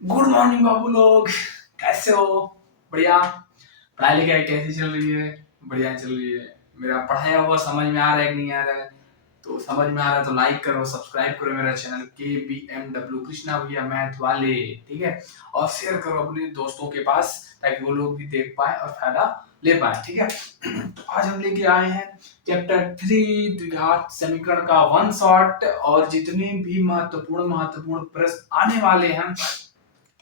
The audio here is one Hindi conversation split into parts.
गुड मॉर्निंग बाबू लोग, कैसे हो? बढ़िया। पढ़ाई लिखाई कैसी चल रही है? बढ़िया चल रही है। मेरा पढ़ाया हुआ समझ में आ रहा है कि नहीं आ रहा है? तो समझ में आ रहा है तो लाइक करो, सब्सक्राइब करो मेरा चैनल KBMW कृष्णा भैया मैथ वाले। ठीक है। और शेयर करो अपने दोस्तों के पास ताकि वो लोग भी देख पाए और फायदा ले पाए। ठीक है। तो आज हम लेके आए हैं चैप्टर 3 द्विघात समीकरण का वन शॉट। और जितने भी महत्वपूर्ण महत्वपूर्ण प्रश्न आने वाले हैं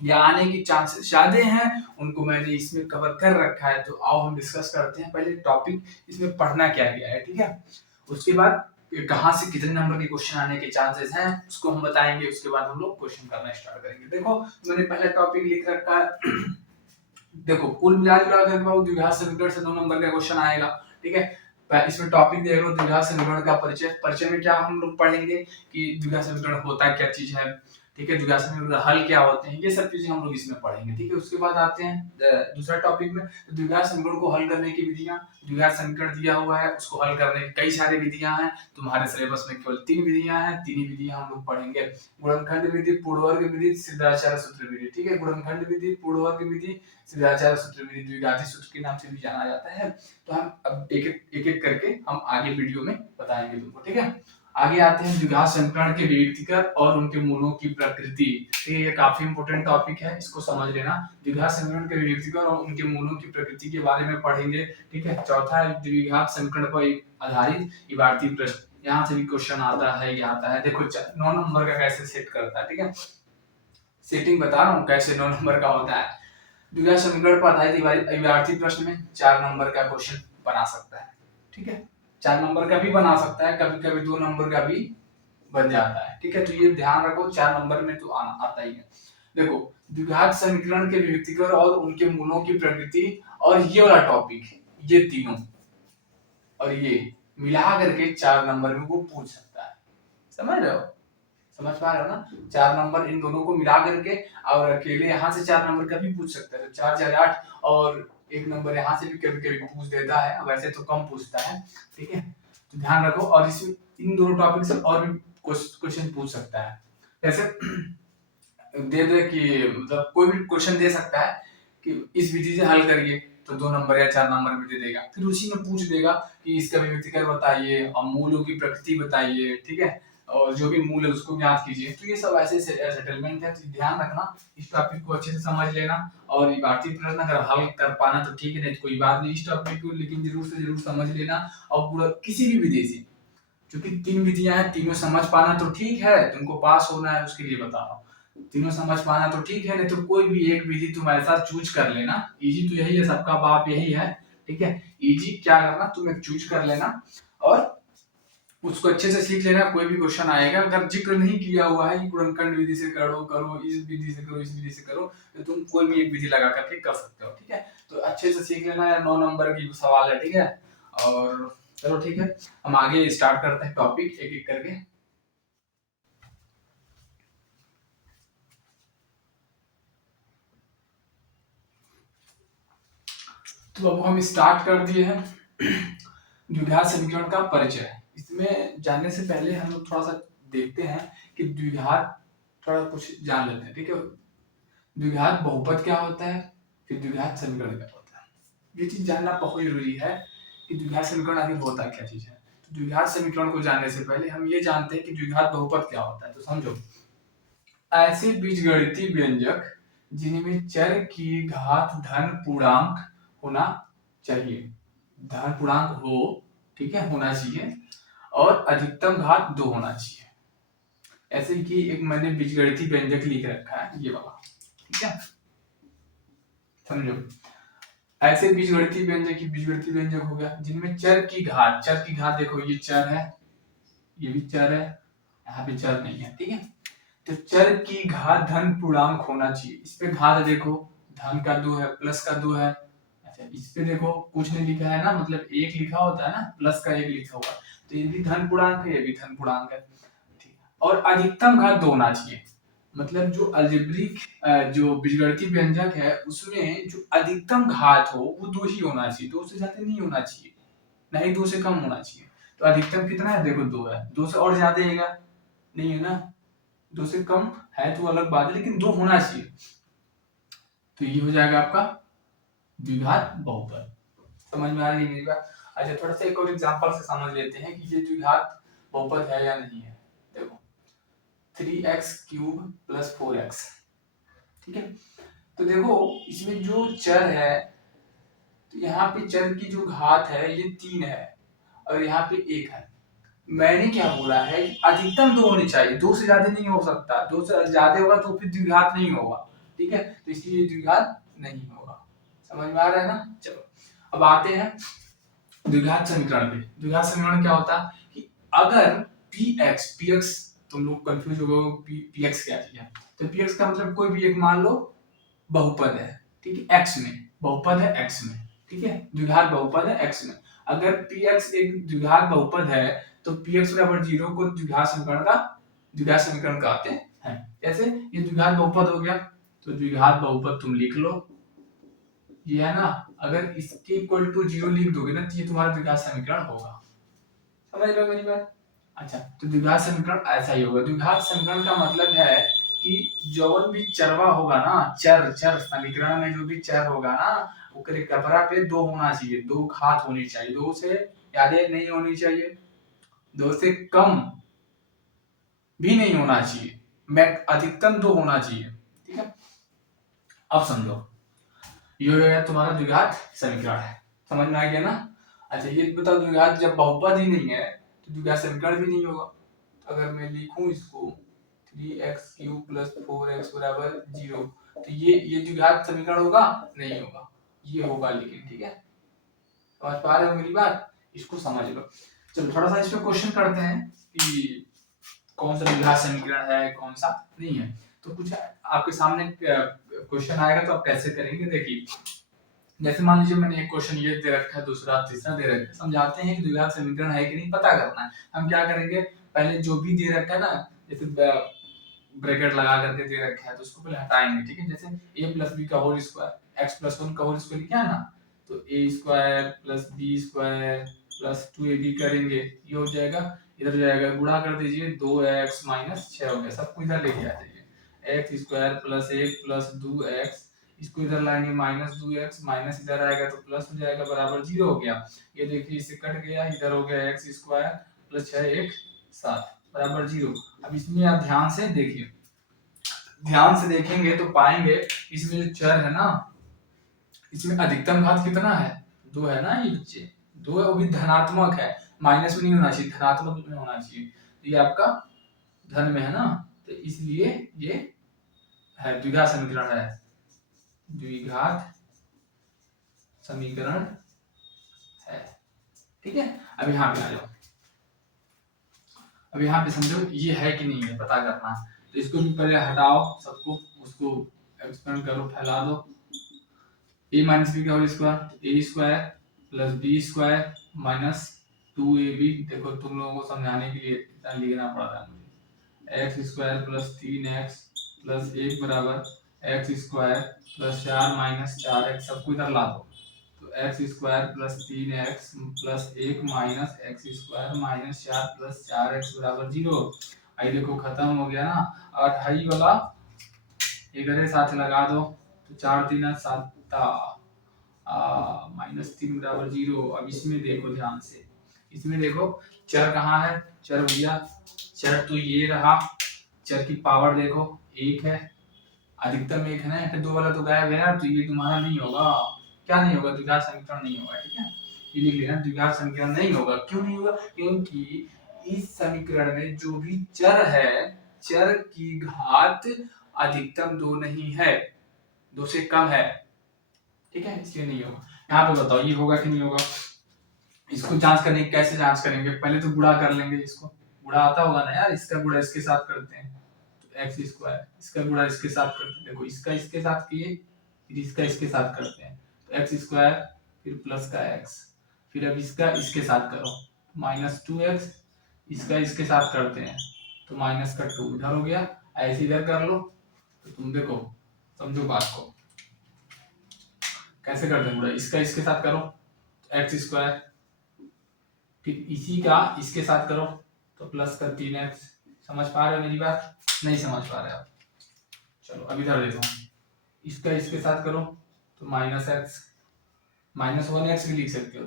या आने की चांसेस ज्यादा हैं उनको मैंने इसमें कवर कर रखा है। तो आओ हम डिस्कस करते हैं। पहले टॉपिक इसमें पढ़ना क्या गया है, ठीक है। उसके बाद कहाँ से कितने नंबर के क्वेश्चन आने के चांसेस हैं उसको हम बताएंगे। उसके बाद हम लोग क्वेश्चन करना स्टार्ट करेंगे। देखो मैंने पहला टॉपिक लिख रखा है। देखो कुल मिला जुला कर द्विघात समीकरण से 2 नंबर का क्वेश्चन आएगा। ठीक है। इसमें टॉपिक देख लो द्विघात समीकरण का परिचय। परिचय में क्या हम लोग पढ़ेंगे कि द्विघात समीकरण होता क्या चीज है। ठीक है। द्विघात समीकरण हल क्या होते हैं, ये सब चीजें हम लोग इसमें पढ़ेंगे। ठीक है। उसके बाद आते हैं दूसरा टॉपिक में। तो द्विघात समीकरण को हल करने की विधियां। द्विघात समीकरण दिया हुआ है, उसको हल करने की कई सारी विधियां हैं। तुम्हारे सिलेबस में केवल 3 विधियां हैं। 3 विधियां हम लोग पढ़ेंगे। गुणनखंड विधि, पूर्ववर्ग विधि, सिद्धाचार्य सूत्र विधि। ठीक है। गुणनखंड विधि, पूर्ववर्ग विधि, सिद्धाचार्य सूत्र विधि, द्विघाती सूत्र के नाम से भी जाना जाता है। तो हम अब एक एक करके हम आगे वीडियो में बताएंगे तुमको। ठीक है। आगे आते हैं द्विघात समीकरण के विविधीकरण और उनके मूलों की प्रकृति। ये काफी इंपोर्टेंट टॉपिक है, इसको समझ लेना। द्विघात समीकरण के विविधीकरण और उनके मूलों की प्रकृति के बारे में पढ़ेंगे। ठीक है। चौथा है द्विघात समीकरण पर आधारित इबारती प्रश्न। यहाँ से भी क्वेश्चन आता है, ये आता है। देखो 9 नंबर का कैसे सेट करता है। ठीक है। सेटिंग बता रहा हूँ कैसे 9 नंबर का होता है। द्विघात समीकरण पर आधारित अभिव्यक्ति प्रश्न में 4 नंबर का क्वेश्चन बना सकता है। ठीक है। 4 नंबर का भी बना सकता है, कभी कभी 2 नंबर का भी बन जाता है। ठीक है। तो ये ध्यान रखो, 4 नंबर में तो आता ही है। देखो द्विघात समीकरण के विविधीकरण और उनके मूलों की प्रकृति और ये वाला टॉपिक, ये तीनों और ये मिला करके 4 नंबर में वो पूछ सकता है। समझ रहे हो? समझ पा रहे हो ना? 4 नंबर इन दोनों को मिला करके और अकेले यहाँ से 4 नंबर का भी पूछ सकता है। तो 4 4 8 और 1 नंबर यहाँ से भी कभी कभी पूछ देता है, वैसे तो कम पूछता है। ठीक है। तो ध्यान रखो। और इसमें इन दोनों टॉपिक से और भी क्वेश्चन पूछ सकता है। जैसे दे दे कि मतलब कोई भी क्वेश्चन दे सकता है कि इस विधि से हल करिए, तो 2 नंबर या 4 नंबर में दे देगा। फिर उसी में पूछ देगा कि इसका विविधीकरण बताइए और मूलों की प्रकृति बताइए। ठीक है। और जो भी मूल है उसको ज्ञात कीजिए। तो ये सब ऐसे सेटलमेंट है। तो ध्यान रखना, इस टॉपिक को अच्छे से समझ लेना। और इबारती प्रश्न अगर हल कर पाना तो ठीक है, नहीं तो कोई बात नहीं। इस टॉपिक को लेकिन जरूर से जरूर समझ लेना। और पूरा किसी भी विधि से, क्योंकि 3 विधियां हैं, तीनों समझ पाना तो ठीक है, तुमको पास होना है उसके लिए बता रहा हूँ। तीनों समझ पाना तो ठीक है, नहीं तो कोई भी एक विधि तुम ऐसा चूज कर लेना। इजी तो यही है, सबका बाप यही है। ठीक है। इजी क्या करना, तुम एक चूज कर लेना और उसको अच्छे से सीख लेना। कोई भी क्वेश्चन आएगा अगर जिक्र नहीं किया हुआ है कि गुणनखंड विधि से करो करो, इस विधि से करो, इस विधि से करो, तो तुम कोई भी एक विधि लगा करके कर सकते हो। ठीक है। तो अच्छे से सीख लेना यार, 9 नंबर की सवाल है। ठीक है। और चलो ठीक है, हम आगे स्टार्ट करते हैं टॉपिक एक एक करके। तो अब हम स्टार्ट कर दिए हैं द्विघात समीकरण का परिचय। इसमें जाने से पहले हम लोग थोड़ा सा देखते हैं कि द्विघात, थोड़ा कुछ जान लेते हैं। ठीक है। द्विघात बहुपद क्या होता है, फिर द्विघात समीकरण क्या होता है, ये चीज जानना बहुत जरूरी है कि द्विघात समीकरण आखिर होता क्या चीज है। तो द्विघात समीकरण को जानने से पहले हम ये जानते हैं कि द्विघात बहुपद क्या होता है। तो समझो, ऐसे बीजगणितीय व्यंजक जिनमें चर की घात धन पूर्णांक होना चाहिए, धन पूर्णांक हो, ठीक है, होना चाहिए, और अधिकतम घात 2 होना चाहिए। ऐसे कि एक मैंने बीजगणितीय व्यंजक लिख रखा है, ये वाला। ठीक है। समझो, ऐसे बीजगणितीय व्यंजक हो गया जिनमें चर की घात देखो, ये चर है, ये भी चर है, यहाँ पे चर नहीं है। ठीक है। तो चर की घात धन पूर्णांक होना चाहिए। इस पे घात देखो, धन का 2 है, प्लस का 2 है। अच्छा, इस पे देखो कुछ नहीं लिखा है ना, मतलब 1 लिखा होता है ना, प्लस का 1 लिखा हुआ है, तो ये भी धन पूर्णांक है, ये भी धन पूर्णांक है। ठीक है। और अधिकतम घात 2 होना चाहिए। मतलब जो अलजेब्रिक जो बीजगणितीय व्यंजक है उसमें जो अधिकतम घात हो वो 2 ही होना चाहिए, 2 से ज्यादा नहीं होना चाहिए, नहीं 2 से कम होना चाहिए। तो अधिकतम कितना है, देखो 2 है, 2 से और ज्यादा आएगा नहीं है ना, दो से कम है तो अलग बात है, लेकिन दो होना चाहिए। तो ये हो जाएगा आपका द्विघात बहुपद। समझ में आ रही है मेरी बात? अच्छा, थोड़ा सा एक और एग्जांपल से समझ लेते हैं कि ये द्विघात बहुपद है या नहीं है। देखो 3x³ + 4x, ठीक है। तो देखो इसमें जो चर है, तो यहाँ पे चर की जो घात है ये 3 है और यहाँ पे 1 है। मैंने क्या बोला है कि अधिकतम 2 होनी चाहिए, 2 से ज्यादा नहीं हो सकता, 2 से ज्यादा होगा तो फिर द्विघात नहीं होगा, ठीक है। तो इसलिए द्विघात नहीं होगा। समझ में आ रहा है ना? चलो अब आते हैं द्विघात समीकरण पे। द्विघात समीकरण क्या होता है कि अगर px तुम लोग कंफ्यूज हो गए px क्या चीज है, तो px का मतलब कोई भी एक मान लो बहुपद है, ठीक है, x में बहुपद है, x में, ठीक है, द्विघात बहुपद है x में। अगर px एक द्विघात बहुपद है तो px बराबर 0 को द्विघात समीकरण कहते हैं। जैसे ये द्विघात बहुपद हो गया, तो द्विघात बहुपद तुम लिख लो, ये है ना। अगर इसके इक्वल टू 0 लिख दोगे ना तो ये तुम्हारा द्विघात समीकरण होगा। समझ रहे हो मेरी बात? अच्छा, तो द्विघात समीकरण ऐसा ही होगा। द्विघात समीकरण का मतलब है कि जौन भी चरवा होगा ना, चर समीकरण में जो भी चर होगा ना, ओकरे कपड़ा पे 2 होना चाहिए, 2 घात होनी चाहिए, 2 से ज्यादा नहीं होनी चाहिए, 2 से कम भी नहीं होना चाहिए, अधिकतम 2 होना चाहिए, ठीक है। अब समझो ये तुम्हारा द्विघात समीकरण है। समझ में आ गया ना? अच्छा ये बताओ द्विघात जब बहुपद ही नहीं है तो द्विघात समीकरण भी नहीं होगा। तो अगर मैं लिखूं इसको 3x³ + 4x = 0, तो ये द्विघात समीकरण होगा? नहीं होगा, ये होगा लेकिन, ठीक है। समझ पा रहे हो मेरी बात? इसको समझ लो। चलो थोड़ा सा इस पे क्वेश्चन करते हैं कि कौन सा द्विघात समीकरण है कौन सा नहीं है। तो कुछ आपके सामने क्वेश्चन आएगा तो आप कैसे करेंगे, देखिए। जैसे मान लीजिए मैंने एक क्वेश्चन ये दे रखा है, दूसरा तीसरा दे रखा है, समझाते हैं कि द्विघात समीकरण है कि नहीं पता करना है। हम क्या करेंगे, पहले जो भी दे रखा है ना, जैसे ब्रैकेट लगा करके दे रखा है तो उसको पहले हटाएंगे, ठीक है। जैसे a + b का होल स्क्वायर x + 1 का होल स्क्वायर लिखा है ना, तो a² + b² + 2ab करेंगे, ये हो जाएगा। इधर जाएगा गुणा कर दीजिए, 2x - 6 हो गया, सबको इधर लेके आ जाइए, x² + 1 + 2x, इसको इधर लाएंगे -2x, माइनस इधर आएगा तो प्लस हो जाएगा, बराबर 0 हो गया। ये देखिए इससे कट गया, इधर हो गया x² + 6 1 7 बराबर 0। अब इसमें आप ध्यान से देखिए, ध्यान से देखेंगे तो पाएंगे इसमें जो चर है ना, इसमें अधिकतम घात कितना है? 2 है ना ये बच्चे, 2 है, वो भी धनात्मक है, माइनस में नहीं होना चाहिए, धनात्मक में होना चाहिए। तो ये आपका धन में है ना, तो इसलिए ये है द्विघात समीकरण है, द्विघात समीकरण है, ठीक है। अब यहाँ पे आ जाओ, अब यहाँ पे समझो ये है कि नहीं है पता करना है। तो इसको भी पहले हटाओ सबको, उसको एक्सपेंड करो, फैला दो। a - b का whole square a² + b² - 2ab, देखो तुम लोगों को समझाने के लिए इतना लिखना पड़ रहा है मुझे। x² + 3x + 1 बराबर x² + 4 - 4x, सबको इधर ला दो, तो x² + 3x + 1 - x² - 4 + 4x बराबर 0। आई देखो खत्म हो गया ना, और हाई वाला इधर साथ लगा दो, तो 4 3 7 -3 बराबर 0। अब इसमें देखो ध्यान से, इसमें देखो चर कहाँ है, चर भैया, चर तो ये रहा, चर की पावर देखो 1 है, अधिकतम 1 है ना, 2 वाला तो गायब है ना, तो ये तुम्हारा नहीं होगा। क्या नहीं होगा? द्विघात समीकरण नहीं होगा, ठीक है। ये लिख लेना, द्विघात समीकरण नहीं होगा। क्यों नहीं होगा? क्योंकि इस समीकरण में जो भी चर है, चर की घात अधिकतम 2 नहीं है, 2 से कम है, ठीक है, इसलिए नहीं होगा। यहाँ पे बताओ ये होगा कि नहीं होगा? इसको जांच करने कैसे जांच करेंगे, पहले तो गुणा कर लेंगे, इसको गुणा आता होगा ना यार, इसका गुणा इसके साथ करते हैं, तो x स्क्वायर, इसका गुणा इसके साथ करते हैं, देखो इसका इसके साथ किए, फिर इसका इसके साथ करते हैं, तो x स्क्वायर फिर प्लस का x, फिर अब इसका इसके साथ करो -2x, इसका इसके साथ करते हैं तो -2 इधर हो गया, ऐसे इधर कर लो। तो तुम देखो समझो बात को, कैसे करते हैं, इसका इसके साथ करो x स्क्वायर, फिर इसी का इसके साथ करो तो प्लस का 3x। समझ पा रहे हो मेरी बात? नहीं समझ पा रहे आप? चलो अभी इधर देखो, इसका इसके साथ करो तो minus x, minus one x भी लिख सकते हो।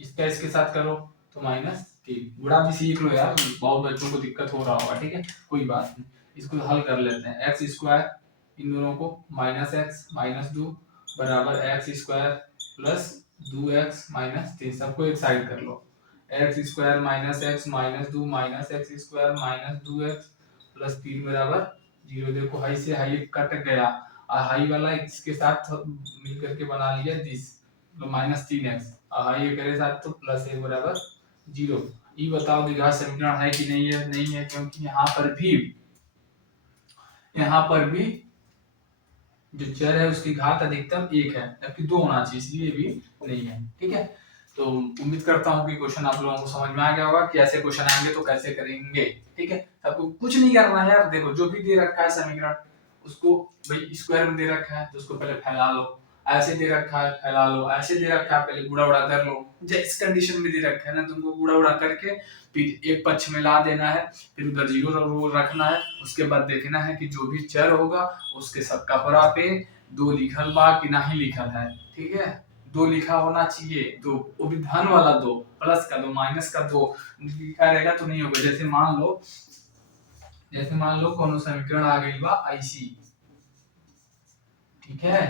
इसका इसके साथ करो तो माइनस के। गुणा भी सीख लो यार, बहुत बच्चों को दिक्कत हो रहा होगा, ठीक है कोई बात नहीं। इसको हल कर लेते हैं। एक्स स्क्वायर, इन दोनों को माइनस एक्स माइनस दो बराबर एक्स स्क्वायर प्लस दो एक्स माइनस तीन, सबको एक साइड कर लो। X square minus x minus दो माइनस एक्स स्क्वायर माइनस दो एक्स प्लस तीन बराबर जीरो। देखो हाई से हाई कट गया, और हाई वाला इसके साथ मिल करके बना लिया दिस, तो माइनस तीन एक्स, और हाई के साथ तो प्लस एक बराबर जीरो। ये बताओ द्विघात समीकरण है कि नहीं है? नहीं है, क्योंकि यहाँ पर भी जो चर है उसकी घात अधिकतम एक है, जबकि दो होना चाहिए, इसलिए भी नहीं है। ठीक है, तो उम्मीद करता हूँ कि क्वेश्चन आप लोगों को समझ में आ गया होगा कि ऐसे क्वेश्चन आएंगे तो कैसे करेंगे। ठीक है, आपको कुछ नहीं करना है यार। देखो जो भी दे रखा है समीकरण, उसको भाई स्क्वायर में दे रखा है तो उसको पहले फैला लो, ऐसे दे रखा है फैला लो, ऐसे दे रखा है पहले गुणा उड़ा कर लो। जिस कंडीशन में दे रखा है ना, तुमको गुणा उड़ा करके फिर एक पक्ष में ला देना है, फिर उधर जीरो रखना है। उसके बाद देखना है कि जो भी चर होगा उसके सबका परा पे दो लिखल बा कि नहीं लिखल है। ठीक है, दो लिखा होना चाहिए, तो वो भी धन वाला दो, प्लस का दो, माइनस का दो लिखा रहेगा तो नहीं होगा। जैसे मान लो कोनो समीकरण आ गई बा ऐसी, ठीक है,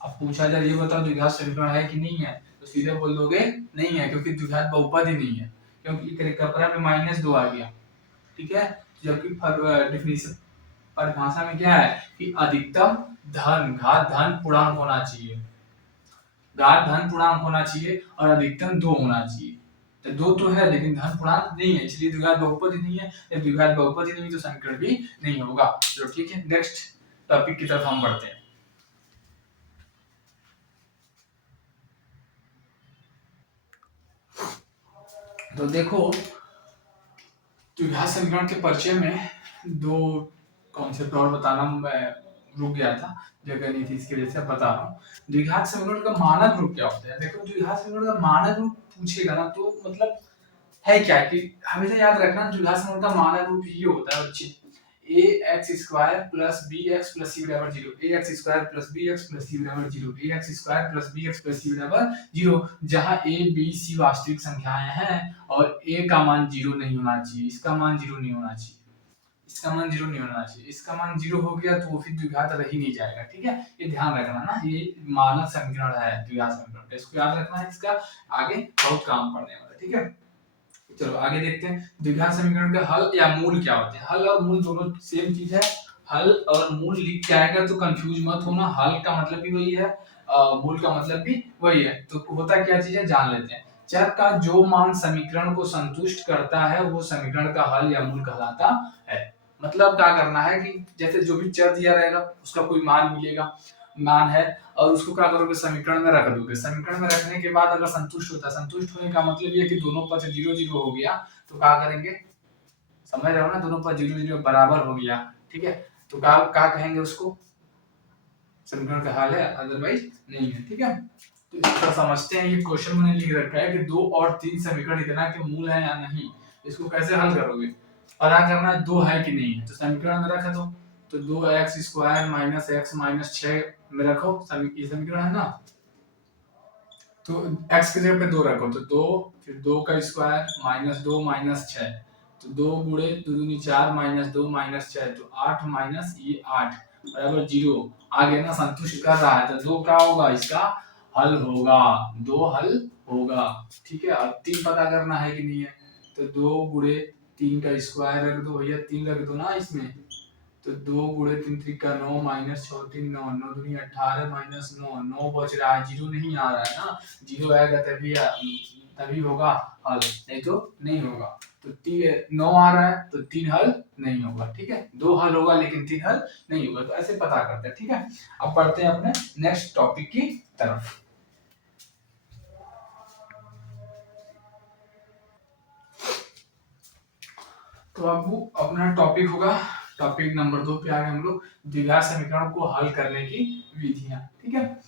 अब पूछा जाए ये बताओ द्विघात समीकरण है कि नहीं है, तो सीधे बोल दोगे नहीं है, क्योंकि द्विघात बहुपद ही नहीं है, क्योंकि कपड़ा में माइनस दो आ गया। ठीक है, जबकि डिफिनीशन परिभाषा में क्या है कि अधिकतम धन घात धन पूर्णांक होना चाहिए, घात धन पूर्णांक होना चाहिए और अधिकतम दो होना चाहिए। तो दो तो है लेकिन धन पूर्णांक नहीं है, इसलिए द्विघात बहुपद ही नहीं है। जब द्विघात बहुपद ही नहीं तो समीकरण भी नहीं होगा। चलो ठीक है, नेक्स्ट टॉपिक की तरफ हम बढ़ते हैं। तो देखो द्विघात समीकरण के परिचय में दो कॉन्सेप्ट और बताना मैं रुक गया था, जगह नहीं थी, इसके वजह से बता रहा हूँ। द्विघात समीकरण का मानक रूप क्या होता है? देखो द्विघात समीकरण का मानक रूप पूछेगा ना तो मतलब है क्या कि हमेशा याद रखना द्विघात समीकरण का मानक रूप ये होता है बच्चे, a x square plus b x plus c बराबर zero, a x square plus b x plus c बराबर zero, a x square plus b x plus c बराबर जीरो, जहां ए बी सी वास्तविक संख्याएं हैं और ए का मान जीरो नहीं होना चाहिए, इसका मान जीरो नहीं होना चाहिए, इसका मान जीरो नहीं होना चाहिए। इसका मान जीरो हो गया तो वो फिर द्विघात रह ही नहीं जाएगा। ठीक है, ये ध्यान रखना ना, ये मानक समीकरण है द्विघात समीकरण, इसको याद रखना है, इसका आगे बहुत काम पड़ने वाला है। ठीक है, चलो आगे देखते हैं द्विघात समीकरण का हल या मूल क्या होते हैं। हल और मूल दोनों सेम चीज है, हल और मूल लिख के आएगा तो कंफ्यूज मत होना, हल का मतलब भी वही है, मूल का मतलब भी वही है। तो होता क्या चीज है जान लेते हैं। चर का जो मान समीकरण को संतुष्ट करता है वो समीकरण का हल या मूल कहलाता है। मतलब क्या करना है कि जैसे जो भी चर दिया रहेगा उसका कोई मान मिलेगा, मान है, और उसको क्या करोगे समीकरण में रख दोगे। समीकरण में रखने के बाद अगर संतुष्ट होता है, संतुष्ट होने का मतलब ये कि दोनों पक्ष जीरो जीरो हो गया, तो क्या करेंगे, समझ रहे हो ना, दोनों पक्ष जीरो जीरो बराबर हो गया। ठीक है, तो क्या कहेंगे उसको, समीकरण का हल है, अदरवाइज नहीं है। ठीक है, तो इसको समझते हैं। ये क्वेश्चन मैंने लिख रखा है कि दो और तीन समीकरण इतना के मूल है या नहीं, इसको कैसे हल करोगे, पता करना है दो है कि नहीं है, तो समीकरण में रख दो। तो दो x square minus x minus छह में रखो, ये समीकरण है ना, तो x की जगह पे दो रखो, तो दो, फिर दो का स्क्वायर माइनस दो माइनस छह, तो दो गुणे दो दूनी चार माइनस दो माइनस छह, तो आठ माइनस ये आठ बराबर जीरो। आगे ना संतुष्ट कर रहा है तो दो क्या होगा, इसका हल होगा, दो हल होगा। ठीक है, अब तीन पता करना है कि नहीं है, तो दो गुणे तीन का स्क्वायर रख दो भैया, तीन रख दो ना इसमें, तो दो गुणे तीन त्रिका नौ माइनस छह तीन नौ, नौ दूनी 18 माइनस नौ, नौ बच रहा है, जीरो नहीं आ रहा है ना, जीरो आएगा तभी होगा हल, नहीं तो नहीं होगा। तो नौ आ रहा है तो तीन हल नहीं होगा। ठीक है, दो हल होगा लेकिन तीन हल नहीं होगा, तो ऐसे पता करते हैं। ठीक है, अब बढ़ते हैं अपने नेक्स्ट टॉपिक की तरफ। तो अब अपना टॉपिक होगा, टॉपिक नंबर 2 पे आ गए हम लोग, द्विघात समीकरण को हल करने की विधियां। ठीक है,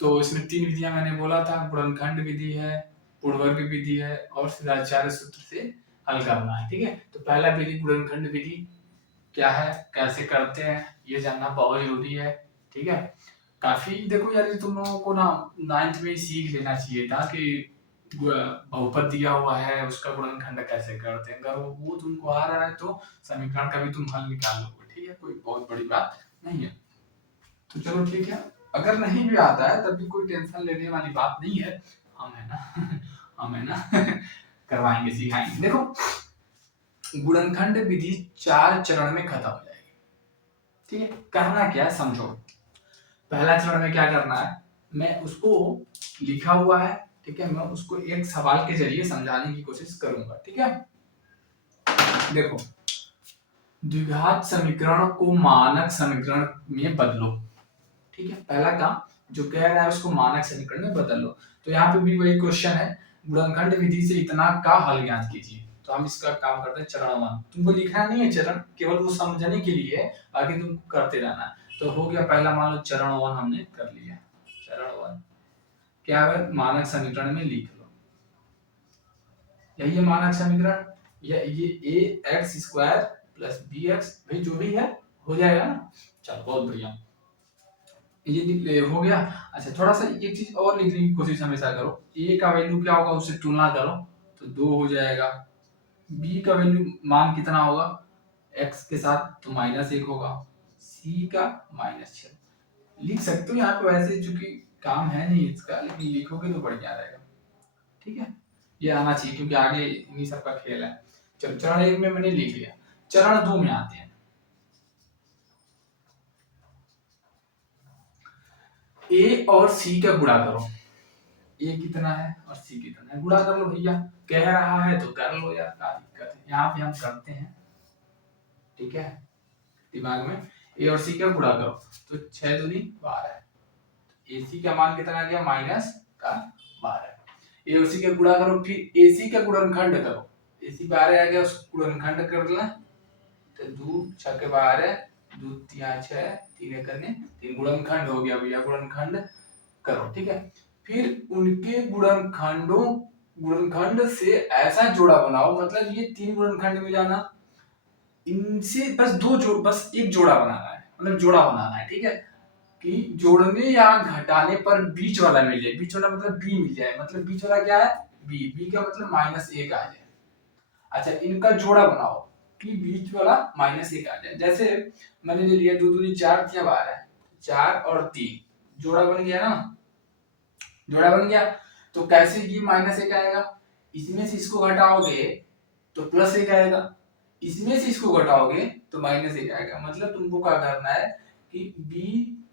तो इसमें तीन विधियां मैंने बोला था, गुणनखंड विधि है, पूर्वर्ग विधि है और सिद्धाचार्य सूत्र से हल करना है। ठीक है, तो पहला विधि गुणनखंड विधि, क्या है, कैसे करते हैं, ये जानना बहुत जरूरी है। ठीक है, काफी देखो यार, ये तुम लोगों को ना 9th में ही सीख लेना चाहिए था कि बहुपद दिया हुआ है उसका गुणनखंड कैसे करते हैं। अगर वो तुमको आ रहा है तो समीकरण का भी तुम हल निकाल लोगे। ठीक है, कोई बहुत बड़ी बात नहीं है। तो चलो ठीक है, अगर नहीं भी आता है तब भी कोई टेंशन लेने वाली बात नहीं है। हम है ना हम है ना करवाएंगे, सिखाएंगे। देखो, गुणनखंड विधि 4 चरण में खत्म हो जाएगी। ठीक है, करना क्या है समझो। पहला चरण में क्या करना है, मैं उसको लिखा हुआ है, ठीक है, मैं उसको एक सवाल के जरिए समझाने की कोशिश करूंगा। ठीक है, देखो, द्विघात समीकरण को मानक समीकरण में बदलो। ठीक है, पहला काम जो कह रहा है उसको मानक समीकरण में बदल लो। तो यहाँ पे भी वही क्वेश्चन है, गुणनखंड विधि से इतना का हल ज्ञात कीजिए। तो हम इसका काम करते हैं चरण 1। तुमको लिखना नहीं है चरण, केवल वो समझने के लिए है, बाकी तुमको करते रहना है। तो हो गया पहला, मान लो चरण 1 हमने कर लिया। चरण 1 क्या है, मानक समीकरण में लिख लो। यही है मानक समीकरण, ये ax² प्लस bx, भाई जो भी है हो जाएगा ना। चलो बहुत बढ़िया, ये हो गया। अच्छा, थोड़ा सा एक चीज और लिखने की कोशिश हमेशा करो, a का वैल्यू क्या होगा उससे तुलना करो तो 2 हो जाएगा। b का वैल्यू मान कितना होगा x के साथ, तो -1 होगा। c का -6 लिख सकते हो यहाँ पे, वैसे चूंकि काम है नहीं इसका, लेकिन लिखोगे तो बढ़िया रहेगा। ठीक है, ये आना चाहिए क्योंकि आगे इन्हीं सबका खेल है। चलो, चरण 1 में मैंने लिख लिया। चरण 2 में आते हैं। a और c का गुणा करो। a कितना है और c कितना है, गुणा कर लो भैया। कह रहा है तो कर लो यार, क्या दिक्कत है, यहाँ पे हम करते हैं। ठीक है, दिमाग में a और c का गुणा करो तो 6 दूनी 12। ac का मान कितना आ गया, -12। a और c का गुणा करो, फिर ac का गुणनखंड करो। ac 12 आ गया, उसको गुणनखंड कर लेना। तो 2 6 के 12, 2 3 6, 3 करने 3, गुणनखंड हो गया भैया, गुणनखंड करो। ठीक है, फिर उनके गुणनखंड से ऐसा जोड़ा बनाओ, मतलब ये 3 गुणनखंड में जाना, इनसे बस बस एक जोड़ा बनाना है, मतलब जोड़ा बनाना है। ठीक है, कि जोड़ने या घटाने पर बीच वाला मिल जाए। बीच वाला मतलब b मिल जाए, मतलब बीच वाला क्या है, b का मतलब -1 आ जाए। अच्छा, इनका जोड़ा बनाओ कि बीच वाला -1 आ जाए। जैसे मैंने ले लिया 2 दूनी 4 3 12, 4 और 3 जोड़ा बन गया ना, जोड़ा बन गया। तो कैसे ये -1 आएगा, इसमें से इसको घटाओगे तो +1 आएगा, इसमें से इसको घटाओगे तो -1 आएगा। मतलब तुमको क्या करना है कि b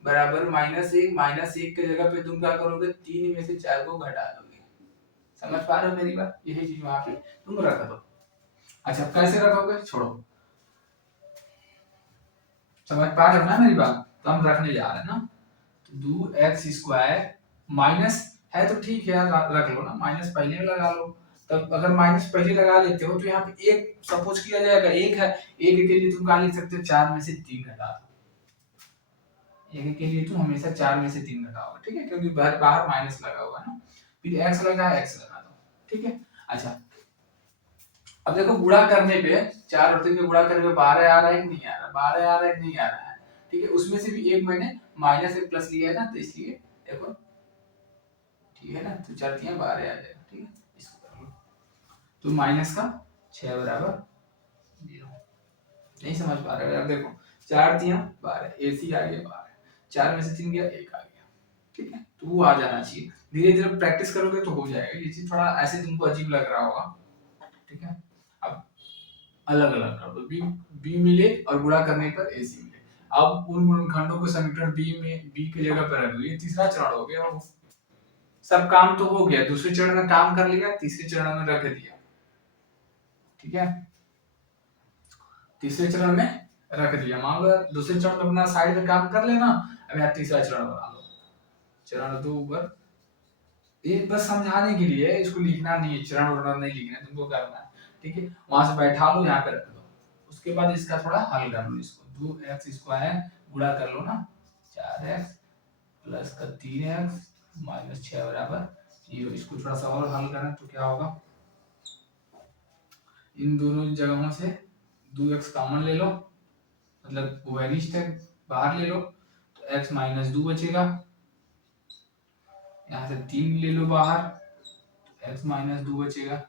बराबर -1 की जगह पे तुम क्या करोगे, 3 में से 4 को घटा दोगे। समझ पा रहे हो मेरी बात, यही चीज वहां पे तुम रख दो। अच्छा, कैसे रखोगे, छोड़ो, समझ पा रहे हो ना मेरी बात, तो हम रखने जा रहे हैं ना। तो 2x² माइनस है तो ठीक है, रख लो ना, माइनस पहले लगा लो। तब अगर माइनस पहले लगा लेते हो तो यहाँ पे एक सपोज किया जाएगा, एक है, एक के लिए तुम क्या लिख सकते हो, 4 में से 3 घटा दो। एक के लिए तुम हमेशा 4 में से 3 घटाओगे। ठीक है, क्योंकि बाहर बाहर माइनस लगा हुआ है ना। फिर x लगा, x लगा दो। ठीक है, अच्छा, अब देखो गुणा करने पे 4 और 3 के गुणा करने पे 12 आ रहा है कि नहीं आ रहा, 12 आ रहा है कि नहीं आ रहा है। ठीक है, उसमें से भी एक मैंने -1 प्लस लिया है ना, तो इसलिए देखो, ठीक है ना, तो 4 3 12 आ जाएगा। ठीक है, इसको कर लो तो माइनस का 6 बराबर 0। नहीं समझ पा रहे हो यार, देखो 4 3 12, ac आ गया 12, 4 में से 3 गया, 1 आ गया। ठीक है, तो वो आ जाना चाहिए। धीरे धीरे प्रैक्टिस करोगे तो हो जाएगा। ये चीज थोड़ा ऐसे तुमको अजीब लग रहा होगा। ठीक है, अब अलग अलग कर दो, b मिले और गुणा करने पर ac मिले। अब उन गुणनखंडों को समीकरण b में b की जगह पर रख दो। ये तीसरा चरण हो गया, और सब काम तो हो गया। दूसरे चरण में काम कर लिया, तीसरे चरण में रख दिया। ठीक है, तीसरे चरण में रख दिया। मान लो दूसरे चरण में अपना साइड में काम कर लेना, अब यहाँ तीसरा चरण बना लो। चरण 2 पर, ये बस समझाने के लिए, इसको लिखना नहीं है, चरण वर्णन नहीं लिखना है, तुमको करना है। ठीक है, वहां से बैठा लो, यहाँ पे रख दो। उसके बाद इसका थोड़ा हल कर लो। इसको 2x² गुणा कर लो ना, 4x प्लस का 3x माइनस 6 बराबर 0। इसको थोड़ा सा और हल करना तो क्या होगा, इन दोनों जगहों से 2x कॉमन ले लो, मतलब उभयनिष्ठ है, बाहर ले लो तो x माइनस 2 बचेगा, यहाँ से 3 ले लो बाहर तो x माइनस 2 बचेगा।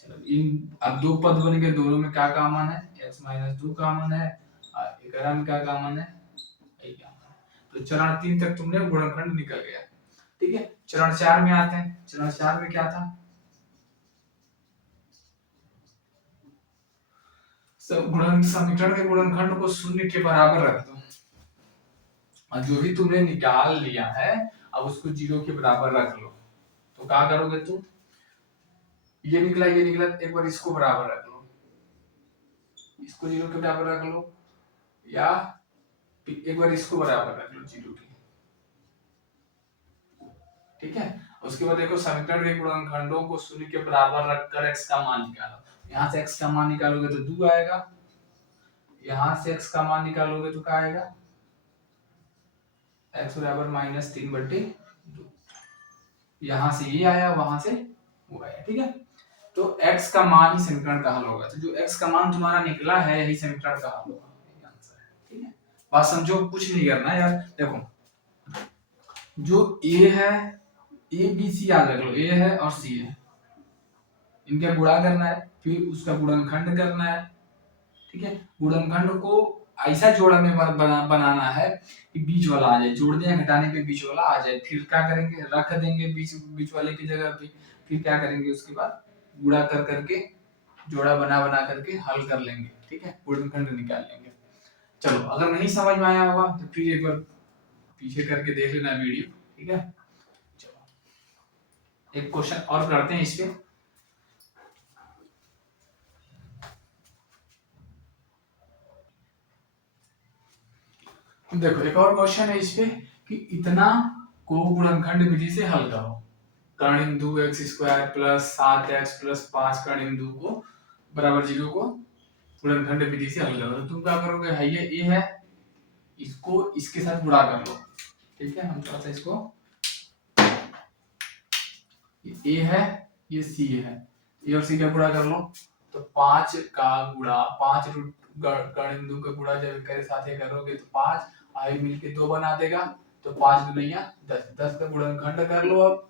चलो इन अब दो पद बन गए, दोनों में क्या कॉमन है, x माइनस 2 कॉमन है और एक में क्या कॉमन है, a कॉमन है। तो चरण 3 तक तुमने गुणनखंड निकल गया। ठीक है, चरण 4 में आते हैं। चरण 4 में क्या था, सब गुणन समीकरण के गुणनखंड को शून्य के बराबर रख दो और जो भी तुमने निकाल लिया है अब उसको 0 के बराबर रख लो। तो क्या करोगे तुम, ये निकला एक बार इसको बराबर रख लो, इसको 0 के बराबर रख लो, या एक बार इसको बराबर रख लो 0 के। ठीक है, उसके बाद देखो समीकरण के गुणनखंडों को शून्य के बराबर रखकर x का मान निकालो। यहाँ से x का मान निकालोगे तो 2 आएगा, यहाँ से x का मान निकालोगे तो क्या आएगा, x बराबर माइनस 3/2। यहाँ से ये आया, वहां से वो आया। ठीक है, तो x का मान ही समीकरण का हल होगा। तो जो x का मान तुम्हारा निकला है यही समीकरण का हल होगा, यही आंसर है। ठीक है, बात समझो, कुछ नहीं करना यार। देखो जो a है, a b c याद रख लो, a है और c है, इनका गुणा करना है, फिर उसका गुणनखंड करना है। ठीक है, गुणनखंड को ऐसा जोड़ा में बनाना है कि बीच वाला आ जाए, जोड़ने या घटाने पे बीच वाला आ जाए। फिर क्या करेंगे, रख देंगे बीच वाले की जगह पे। फिर क्या करेंगे, उसके बाद गुणा कर करके जोड़ा बना बना करके हल कर लेंगे। ठीक है, गुणनखंड निकाल लेंगे। चलो, अगर नहीं समझ में आया होगा तो फिर एक बार पीछे करके देख लेना वीडियो। ठीक है, चलो एक क्वेश्चन और करते हैं इस पे। देखो एक और क्वेश्चन है इस पे कि इतना को गुणनखंड विधि से हल करो। कर्णिंदु x² प्लस 7x प्लस 5 कर्णिंदु को बराबर 0 को गुणनखंड विधि से हल करो। तो तुम क्या करोगे, है ये a है, इसको इसके साथ गुणा कर लो। ठीक है, हम थोड़ा सा इसको, ये a है, ये c है, a और c का गुणा कर लो। तो 5 का गुणा 5 रूट कर्णिंदु का गुणा जब करे साथ ही करोगे तो 5 आई मिलके 2 बना देगा। तो 5 दुनिया 10, 10 का गुणनखंड कर लो। अब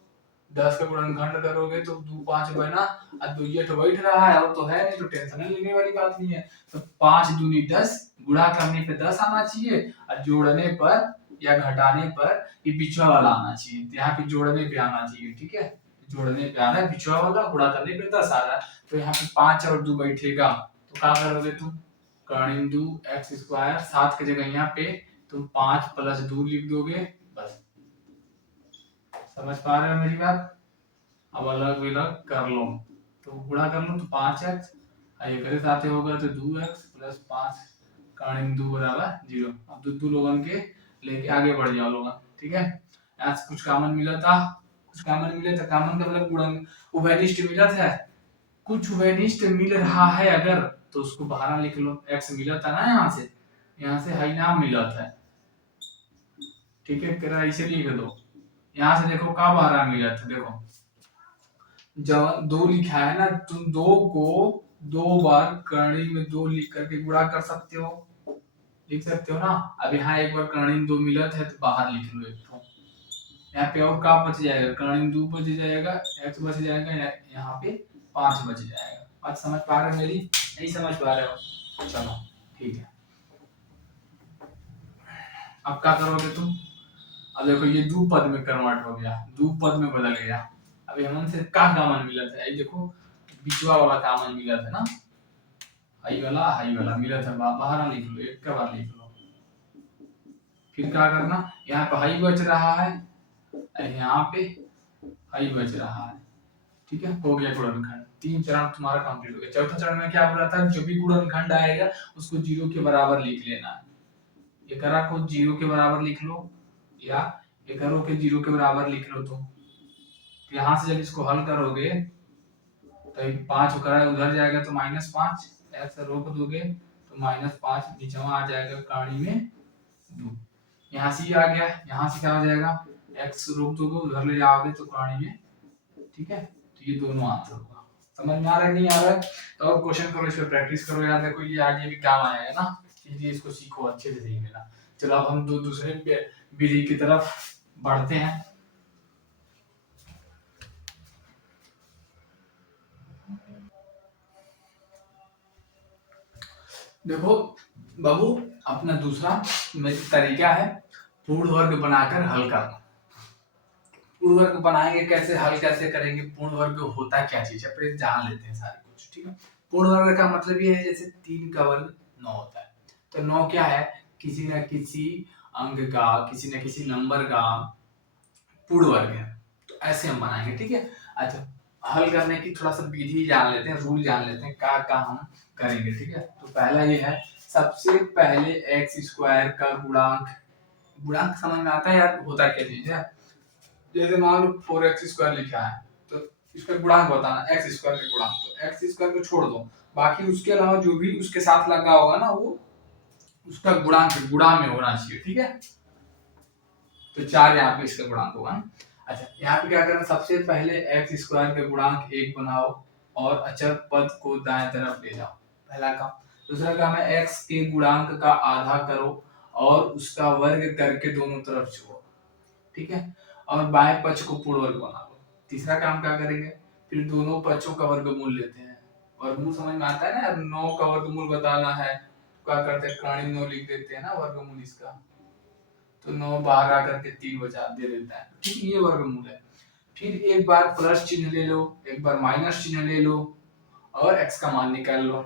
10 का गुणनखंड करोगे तो 2 5 बना, अब 2 ये तो बैठ रहा है और तो है नहीं, तो टेंशन लेने वाली बात नहीं है। तो 5 दूनी 10, गुणा करने पे 10 आना चाहिए और जोड़ने पर या घटाने पर ये बिचवा वाला आना चाहिए। तो यहाँ पे जोड़ने पे आना चाहिए। ठीक है, जोड़ने पे आ रहा है बिचवा वाला, गुणा करने पे 10 आ रहा है। तो यहाँ पे 5 और 2 बैठेगा, तो क्या करोगे तुम, कर्णिंदु x² 7 की जगह यहाँ पे तुम 5 प्लस 2 लिख दोगे। बस, समझ पा रहे हो मेरी बात। अब अलग विलग कर लो, तो गुणा कर लो तो 5x, ये करे साथ होगा तो 2x प्लस 5 कर्णिंदु बराबर 0। अब दो लोगन के लेके आगे बढ़ जाओ लोगन। ठीक है, यहाँ से कुछ कॉमन मिला था, कुछ कॉमन मिले था, कॉमन का मतलब गुणन उभयनिष्ठ मिला था। कुछ उभयनिष्ठ मिल रहा है अगर, तो उसको बाहर लिख लो। x मिला था ना, यहाँ से हाई नाम मिला था। ठीक है, करा इसे लिख दो। यहाँ से देखो का बाहर मिला था, देखो जब 2 लिखा है ना, तुम 2 को 2 बार कर्णी में 2 लिख करके गुणा कर सकते हो, लिख सकते हो ना। अब यहाँ एक बार कर्णी 2 मिलत है तो बाहर लिख लो एक तो। यहाँ पे और का बच जाएगा, कर्णी 2 बच जाएगा, x बच जाएगा, यहाँ पे 5 बच जाएगा। बात समझ पा रहे हो मेरी, नहीं समझ पा रहे हो, चलो ठीक है। अब क्या करोगे तुम, अब देखो ये द्विपद में कन्वर्ट हो गया, द्विपद में बदल गया। अभी हमन से का कॉमन मिला था, ये देखो बिचवा वाला कॉमन मिला था ना, हाई वाला मिला था, बाहर लिख लो, एक का बार लिख लो। फिर क्या करना, यहाँ पे हाई बच रहा है, यहाँ पे हाई बच रहा है। ठीक है, हो गया गुणनखंड। 3 चरण तुम्हारा कंप्लीट हो गया। चौथा चरण में क्या बोला था, जो भी गुणनखंड आएगा उसको 0 के बराबर लिख लेना है। एकरा को 0 के बराबर लिख लो, या एकरो के 0 के बराबर लिख लो। तो यहाँ से जब इसको हल करोगे तो 5 उधर जाएगा तो -5, x रोक दोगे तो -5 नीचे आ जाएगा, कहानी में 2। यहाँ से आ गया, यहाँ से क्या हो जाएगा, x रोक दोगे उधर ले जाओगे तो कहानी में। ठीक है, तो ये दोनों आंसर होगा। समझ में आ रहा है नहीं आ रहा है? तो और क्वेश्चन करो, इस पे प्रैक्टिस करो यार, देखो ये आगे भी काम आएगा ना, इसलिए इसको सीखो अच्छे से सीख लेना। चलो अब हम दूसरे विधि की तरफ बढ़ते हैं। देखो बाबू, अपना दूसरा तरीका है पूर्ण वर्ग बनाकर हल करना। पूर्ण वर्ग बनाएंगे कैसे, हल कैसे करेंगे, पूर्ण वर्ग होता क्या चीज है, पहले जान लेते हैं सारी कुछ, ठीक है। पूर्ण वर्ग का मतलब ये है जैसे 3 का वर्ग 9 होता है, तो 9 क्या है, किसी न किसी अंक का, किसी न किसी नंबर का पूर्ण वर्ग है, तो ऐसे हम बनाएंगे, ठीक है। अच्छा, हल करने की थोड़ा सा विधि जान लेते हैं, रूल जान लेते हैं, क्या हम करेंगे, ठीक है। तो पहला ये है, सबसे पहले एक्स स्क्वायर का गुणांक, गुणांक समझ में आता है यार, होता क्या चीज है। जैसे मान लो 4x² लिखा है, तो इसका गुणांक बताना, x² का गुणांक, तो x² को छोड़ दो, बाकी उसके अलावा जो भी उसके साथ लगा होगा ना, वो उसका गुणांक गुणा में होना चाहिए, ठीक है। तो 4 यहाँ पे इसका गुणांक होगा ना। अच्छा, यहाँ पे क्या करना, सबसे पहले x² का गुणांक 1 बनाओ और अचर पद को दाएं तरफ ले जाओ, पहला काम। दूसरा काम है x के गुणांक का आधा करो और उसका वर्ग करके दोनों तरफ जोड़ो, ठीक है। और बाएं पक्ष को पूर्ण वर्ग बना लो। तीसरा काम क्या करेंगे, फिर दोनों पक्षों का वर्गमूल लेते हैं। वर्गमूल समझ में आता है ना, 9 का वर्गमूल बताना है, क्या करते हैं, कर्ण 9 लिख देते हैं ना वर्गमूल इसका, तो 9 बाहर आकर के 3 बचा दे देता है, ठीक, ये वर्गमूल है। फिर एक बार प्लस चिन्ह ले लो, एक बार माइनस चिन्ह ले लो और x का मान निकाल लो।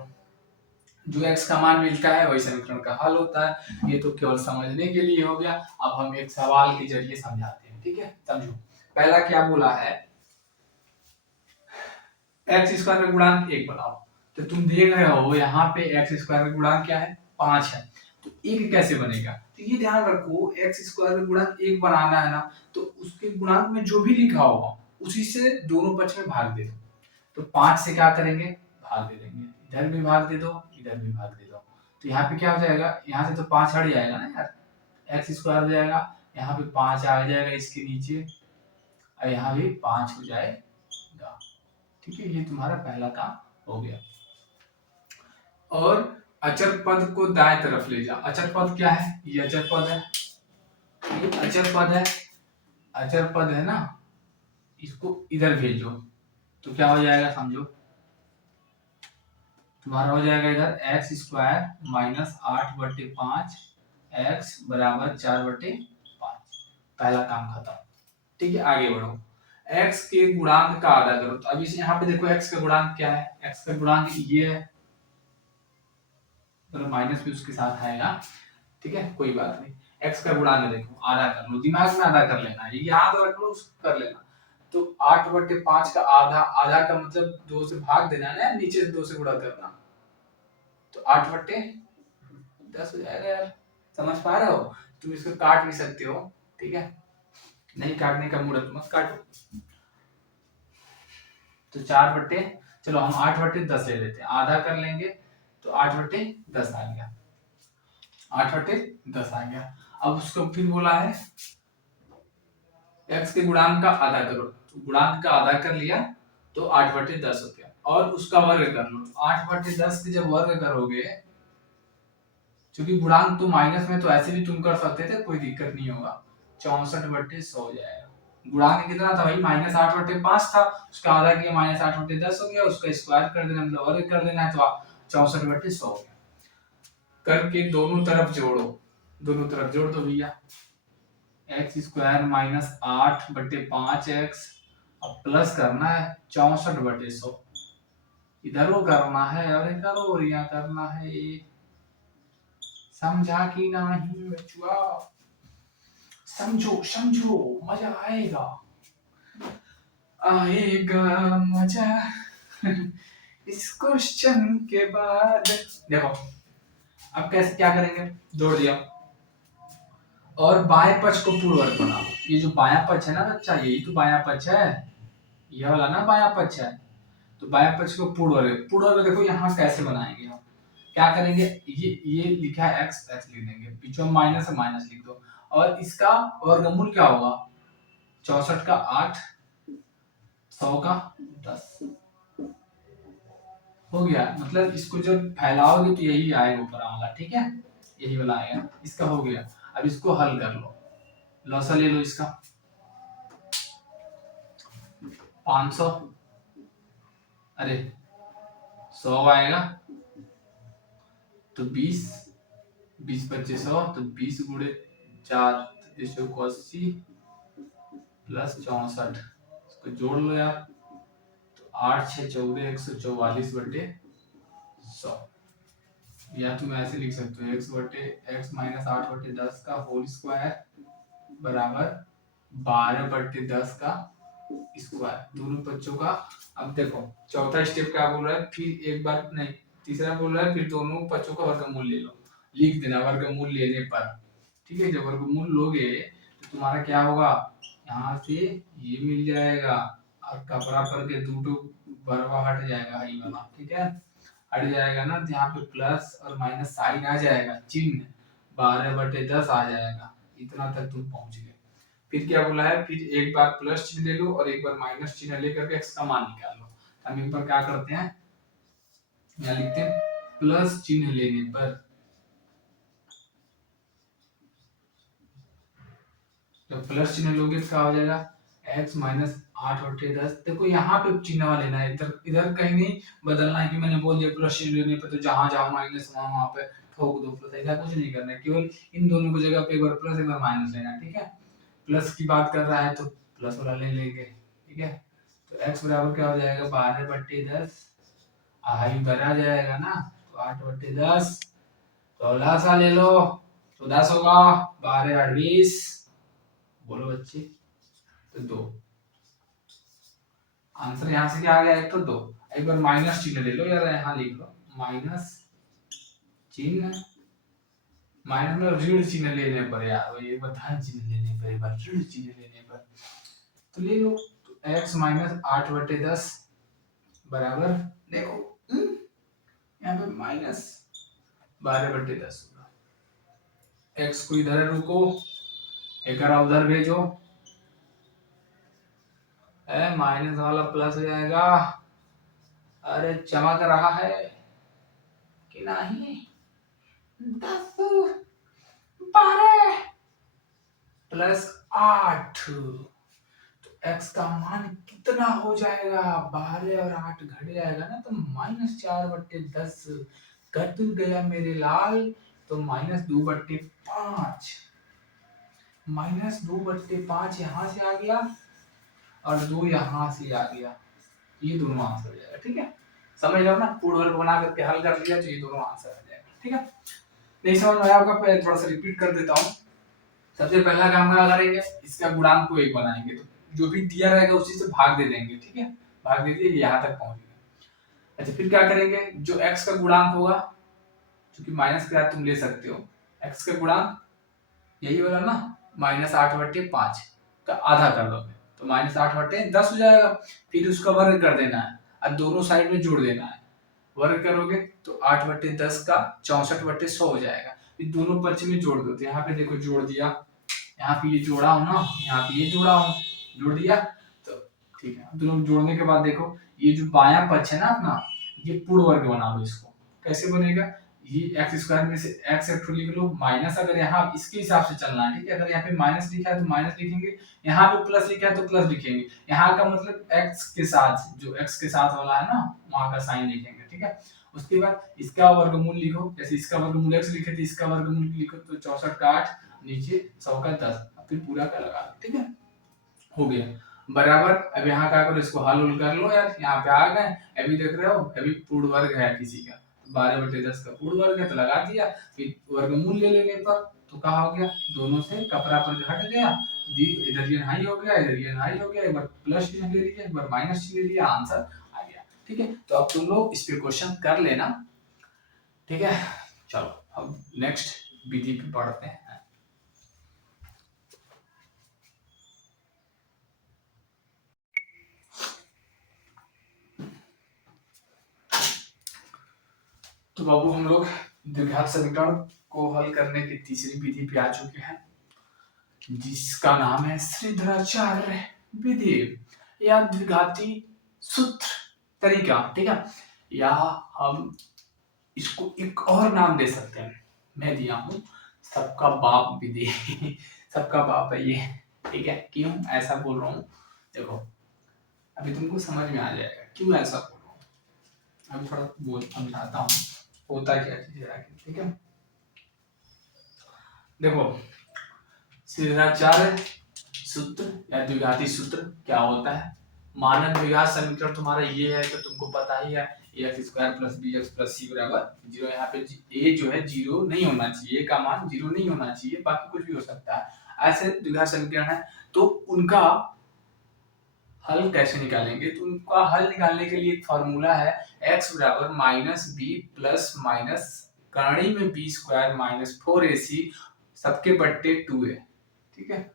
जो x का मान मिलता है वही समीकरण का हल होता है। ये तो केवल समझने के लिए हो गया, अब हम एक सवाल के जरिए समझाते हैं, ठीक है। समझो, पहला क्या बोला है, x² का गुणांक 1 बनाओ। तो तुम देख रहे हो यहाँ पे x² का गुणांक क्या है, 5 है, तो 1 कैसे बनेगा, तो ये ध्यान रखो, x² का गुणांक 1 बनाना है ना, तो उसके गुणांक में जो भी लिखा होगा उसी से दोनों पक्ष में भाग दे दो। तो 5 से क्या करेंगे, भाग दे देंगे, इधर भी भाग दे दो, इधर भी भाग दे दो, तो यहाँ पे क्या हो जाएगा, यहाँ से तो 5 हट जाएगा ना यार, x² हो जाएगा, यहाँ पे 5 आ जाएगा इसके नीचे, और यहाँ भी 5 हो जाएगा, ठीक है। ये तुम्हारा पहला काम हो गया। और अचर पद को दाएं तरफ ले जा, अचर पद क्या है, ये अचर पद है, ये अचर पद है, अचर पद है ना, इसको इधर भेजो, तो क्या हो जाएगा समझो, तुम्हारा हो जाएगा इधर x² माइनस 8/5 x बराबर 4/5, पहला काम खत्म, ठीक है। आगे बढ़ो, x के गुणांक का आधा करो, तो अभी यहाँ पे देखो x का गुणांक क्या है, x का गुणांक ये है, तो माइनस भी उसके साथ आएगा, ठीक है, कोई बात नहीं। x का गुणांक देखो, आधा कर लो, दिमाग में आधा कर लेना, ये याद रख लो, उसको कर लेना। तो 8/5 का आधा, आधा का मतलब 2 से भाग देना है ना, नीचे से 2 से गुणा करना, तो 8/10 हो जाएगा यार, समझ पा रहे हो। तुम इसको काट भी सकते हो, ठीक है, नहीं काटने का मूड है तो मत काटो। तो 4 चलो हम 8/10 ले लेते हैं, आधा कर लेंगे, तो 8/10 आ गया, 8/10 आ गया। अब उसको फिर बोला है x के गुणांक का आधा करो, तो गुणांक का आधा कर लिया, तो 8/10 हो गया, और उसका वर्ग कर लो, 8/10 के जब वर्ग करोगे, क्योंकि गुणांक तो माइनस में तो ऐसे भी तुम कर सकते थे, कोई दिक्कत नहीं होगा, 64/100 हो जाएगा। गुणांक कितना था भाई, -8/5 था, उसका आधा किया -8/10 हो गया, उसका स्क्वायर कर देना, मतलब वर्ग कर देना है, तो 64/100 हो गया। करके दोनों तरफ जोड़ो, दोनों तरफ जोड़ दो भैया, x² माइनस 8/5x, अब प्लस करना है 64/100, इधर करना है और इधर यहाँ करना है, समझा कि नहीं बचुआ, समझो समझो, मजा आएगा, आएगा मजा इस क्वेश्चन के बाद। देखो अब कैसे क्या करेंगे, जोड़ दिया, और बाएं पक्ष को पूर्ण वर्ग बनाओ, ये जो बायां पक्ष है ना बच्चा, यही तो बायां पक्ष है, ये वाला ना बायां पक्ष है, तो बायां पक्ष को पूर्ण वर्ग, पूर्ण वर्ग देखो यहाँ कैसे बनाएंगे हम, क्या करेंगे, ये लिखा है x, x लिख देंगे, बीच में माइनस है, माइनस लिख दो, और इसका वर्गमूल क्या होगा, 64 का 8, 100 का 10, हो गया, मतलब इसको जब फैलाओगे तो यही आएगा ऊपर वाला, ठीक है, यही वाला आएगा, इसका हो गया। अब इसको हल कर लो, लॉसा ले लो इसका 500, अरे 100 आएगा तो 20, 20 25 100 तो 20 गुणे 4 180 प्लस 64, इसको जोड़ लो यार, तो 8 6 14 144 बटे 100, या तुम ऐसे लिख सकते हो x माइनस 8 बटे 10 का होल स्क्वायर बराबर 12 बटे 10 का स्क्वायर, दोनों बच्चों का। अब देखो चौथा स्टेप क्या बोल रहा है, फिर एक बार नहीं, तीसरा बोल रहा है फिर दोनों बच्चों का वर्गमूल ले लो, लिख देना वर्गमूल लेने पर, ठीक है। जब वर्गमूल लोगे तो तुम्हारा क्या होगा, यहाँ से ये मिल जाएगा और कपड़ा पर के दूटो बरवा हट जाएगा, ये वाला, ठीक है, हट जाएगा ना, तो यहाँ पे प्लस और माइनस साइन आ जाएगा, चिन्ह 12 बटे 10 आ जाएगा, इतना तक तुम पहुंच गए। फिर क्या बोला है, फिर एक बार प्लस चिन्ह ले लो और एक बार माइनस चिन्ह लेकर के x का मान निकाल लो। हम एक बार क्या करते हैं, यहाँ लिखते हैं प्लस चिन्ह लेने पर, जब प्लस चिन्ह लोगे तो क्या हो जाएगा, x माइनस 8 बटे 10, देखो यहाँ पे चिन्ह लेना है, इधर इधर कहीं नहीं बदलना है कि मैंने बोल दिया प्लस चिन्ह लेने पर तो जहां जहां माइनस वहां पे ठोक दो प्लस, ऐसा कुछ नहीं करना है, केवल इन दोनों की जगह पे एक बार प्लस एक बार माइनस लेना है, ठीक है। प्लस की बात कर रहा है तो प्लस वाला ले लेंगे, ठीक है। तो x बराबर क्या हो जाएगा, 12 बटे 10, आई उधर आ जाएगा ना, तो 8 बटे 10, तो लासा ले लो, तो 10 होगा, 12 8 20, बोलो बच्चे, तो 2, आंसर यहाँ से क्या आ गया, एक तो 2, एक बार माइनस चिन्ह ले लो यार, यहाँ लिख लो माइनस चिन्ह, माइनस में ऋण चिन्ह लेने पर यार, एक बार धन चिन्ह लेने पर, एक बार ऋण चिन्ह लेने पर, तो ले लो, तो x माइनस 8 बटे 10 बराबर, देखो यहाँ पे माइनस 12 बटे 10 होगा, x को इधर रुको, एक उधर भेजो, माइनस वाला प्लस हो जाएगा, अरे चमक रहा है कि नहीं, 10 12 प्लस 8, तो x का मान कितना हो जाएगा, 12 और 8 घट जाएगा ना, तो माइनस 4 बट्टे 10 कट गया मेरे लाल, तो माइनस 2 बट्टे 5, माइनस 2 बट्टे 5 यहाँ से आ गया और 2 यहाँ से आ गया, ये दोनों आंसर हो जाएगा, ठीक है। समझ लो ना, पूर्ण वर्ग बना करके हल कर लिया तो ये दोनों आंसर आ जाएगा, ठीक है। नहीं समझ में आया होगा, थोड़ा सा रिपीट कर देता हूँ। सबसे पहला काम क्या करेंगे, इसका गुणांक को 1 बनाएंगे, तो जो भी दिया रहेगा उसी से भाग दे देंगे, ठीक है, भाग दे दिए, यहाँ तक पहुंच गए। अच्छा फिर क्या करेंगे, जो x का गुणांक होगा, क्योंकि माइनस के साथ तुम ले सकते हो, x का गुणांक यही वाला ना, माइनस 8 बटे 5 का आधा कर दोगे तो माइनस 8 बटे 10 हो जाएगा, फिर उसका वर्ग कर देना है और दोनों साइड में जोड़ देना है, वर्ग करोगे तो 8 बटे 10 का 64 बटे 100 हो जाएगा, फिर दोनों पक्ष में जोड़ दो, तो यहाँ पे देखो जोड़ दिया, यहाँ पे ये जोड़ा हूँ ना, यहाँ पे ये जोड़ा हूँ, जोड़ दिया, तो ठीक है। दोनों जोड़ने के बाद देखो ये जो बायां पक्ष है ना अपना, ये पूर्ण वर्ग बना लो, इसको कैसे बनेगा, ये एक्स स्क्वायर में से एक्स लिख लो, माइनस अगर यहाँ इसके हिसाब से चलना है, ठीक है, अगर यहाँ पे माइनस लिखा है तो माइनस लिखेंगे, यहाँ पे प्लस लिखा है तो प्लस लिखेंगे, यहाँ का मतलब एक्स के साथ, जो एक्स के साथ वाला है ना वहां का साइन लिखेंगे, ठीक है। उसके बाद इसका वर्गमूल लिखो, जैसे इसका वर्गमूल x लिखे थे, इसका वर्गमूल लिखो तो 64 का 8, नीचे 100 का 10, फिर पूरा का लगा दो, ठीक है, हो गया बराबर। अब यहाँ क्या करो, इसको हल उल कर लो यार, यहाँ पे आ गए, अभी देख रहे हो, अभी पूर्ण वर्ग है किसी का, 12 बटे 10 का पूर्ण वर्ग है तो लगा दिया, फिर वर्गमूल ले लेने पर तो क्या हो गया, दोनों से कपड़ा पर हट गया, इधर ये हाई हो गया, इधर ये हाई हो गया, एक बार प्लस चिन्ह ले लिया, एक बार माइनस चिन्ह ले लिया, आंसर आ गया, ठीक है। तो अब तुम लोग इस पे क्वेश्चन कर लेना, ठीक है। चलो अब नेक्स्ट विधि पे पढ़ते हैं। तो बाबू हम लोग द्विघात समीकरण को हल करने की तीसरी विधि पे आ चुके हैं, जिसका नाम है श्रीधराचार्य विधि या द्विघाती सूत्र तरीका, ठीक है। या हम इसको एक और नाम दे सकते हैं, मैं दिया हूँ सबका बाप विधि। सबका बाप है ये, ठीक है। क्यों ऐसा बोल रहा हूँ, देखो अभी तुमको समझ में आ जाएगा क्यों ऐसा बोल रहा हूँ। अभी थोड़ा बोल समझाता हूँ होता क्या चीज है, ठीक है। देखो सिद्धाचार्य सूत्र या द्विघाती सूत्र क्या होता है। मानक द्विघात समीकरण तुम्हारा ये है तो तुमको पता ही है, x square plus b x plus c बराबर जीरो। यहाँ पे ए जो है जीरो नहीं होना चाहिए, ए का मान जीरो नहीं होना चाहिए, बाकी कुछ भी हो सकता है। ऐसे द्विघात समीकरण है तो उनका हल कैसे निकालेंगे, तो उनका हल निकालने के लिए एक फॉर्मूला है, x बराबर माइनस बी प्लस माइनस कर्ण में बी स्क्वायर माइनस 4ac सबके बट्टे 2a, ठीक है।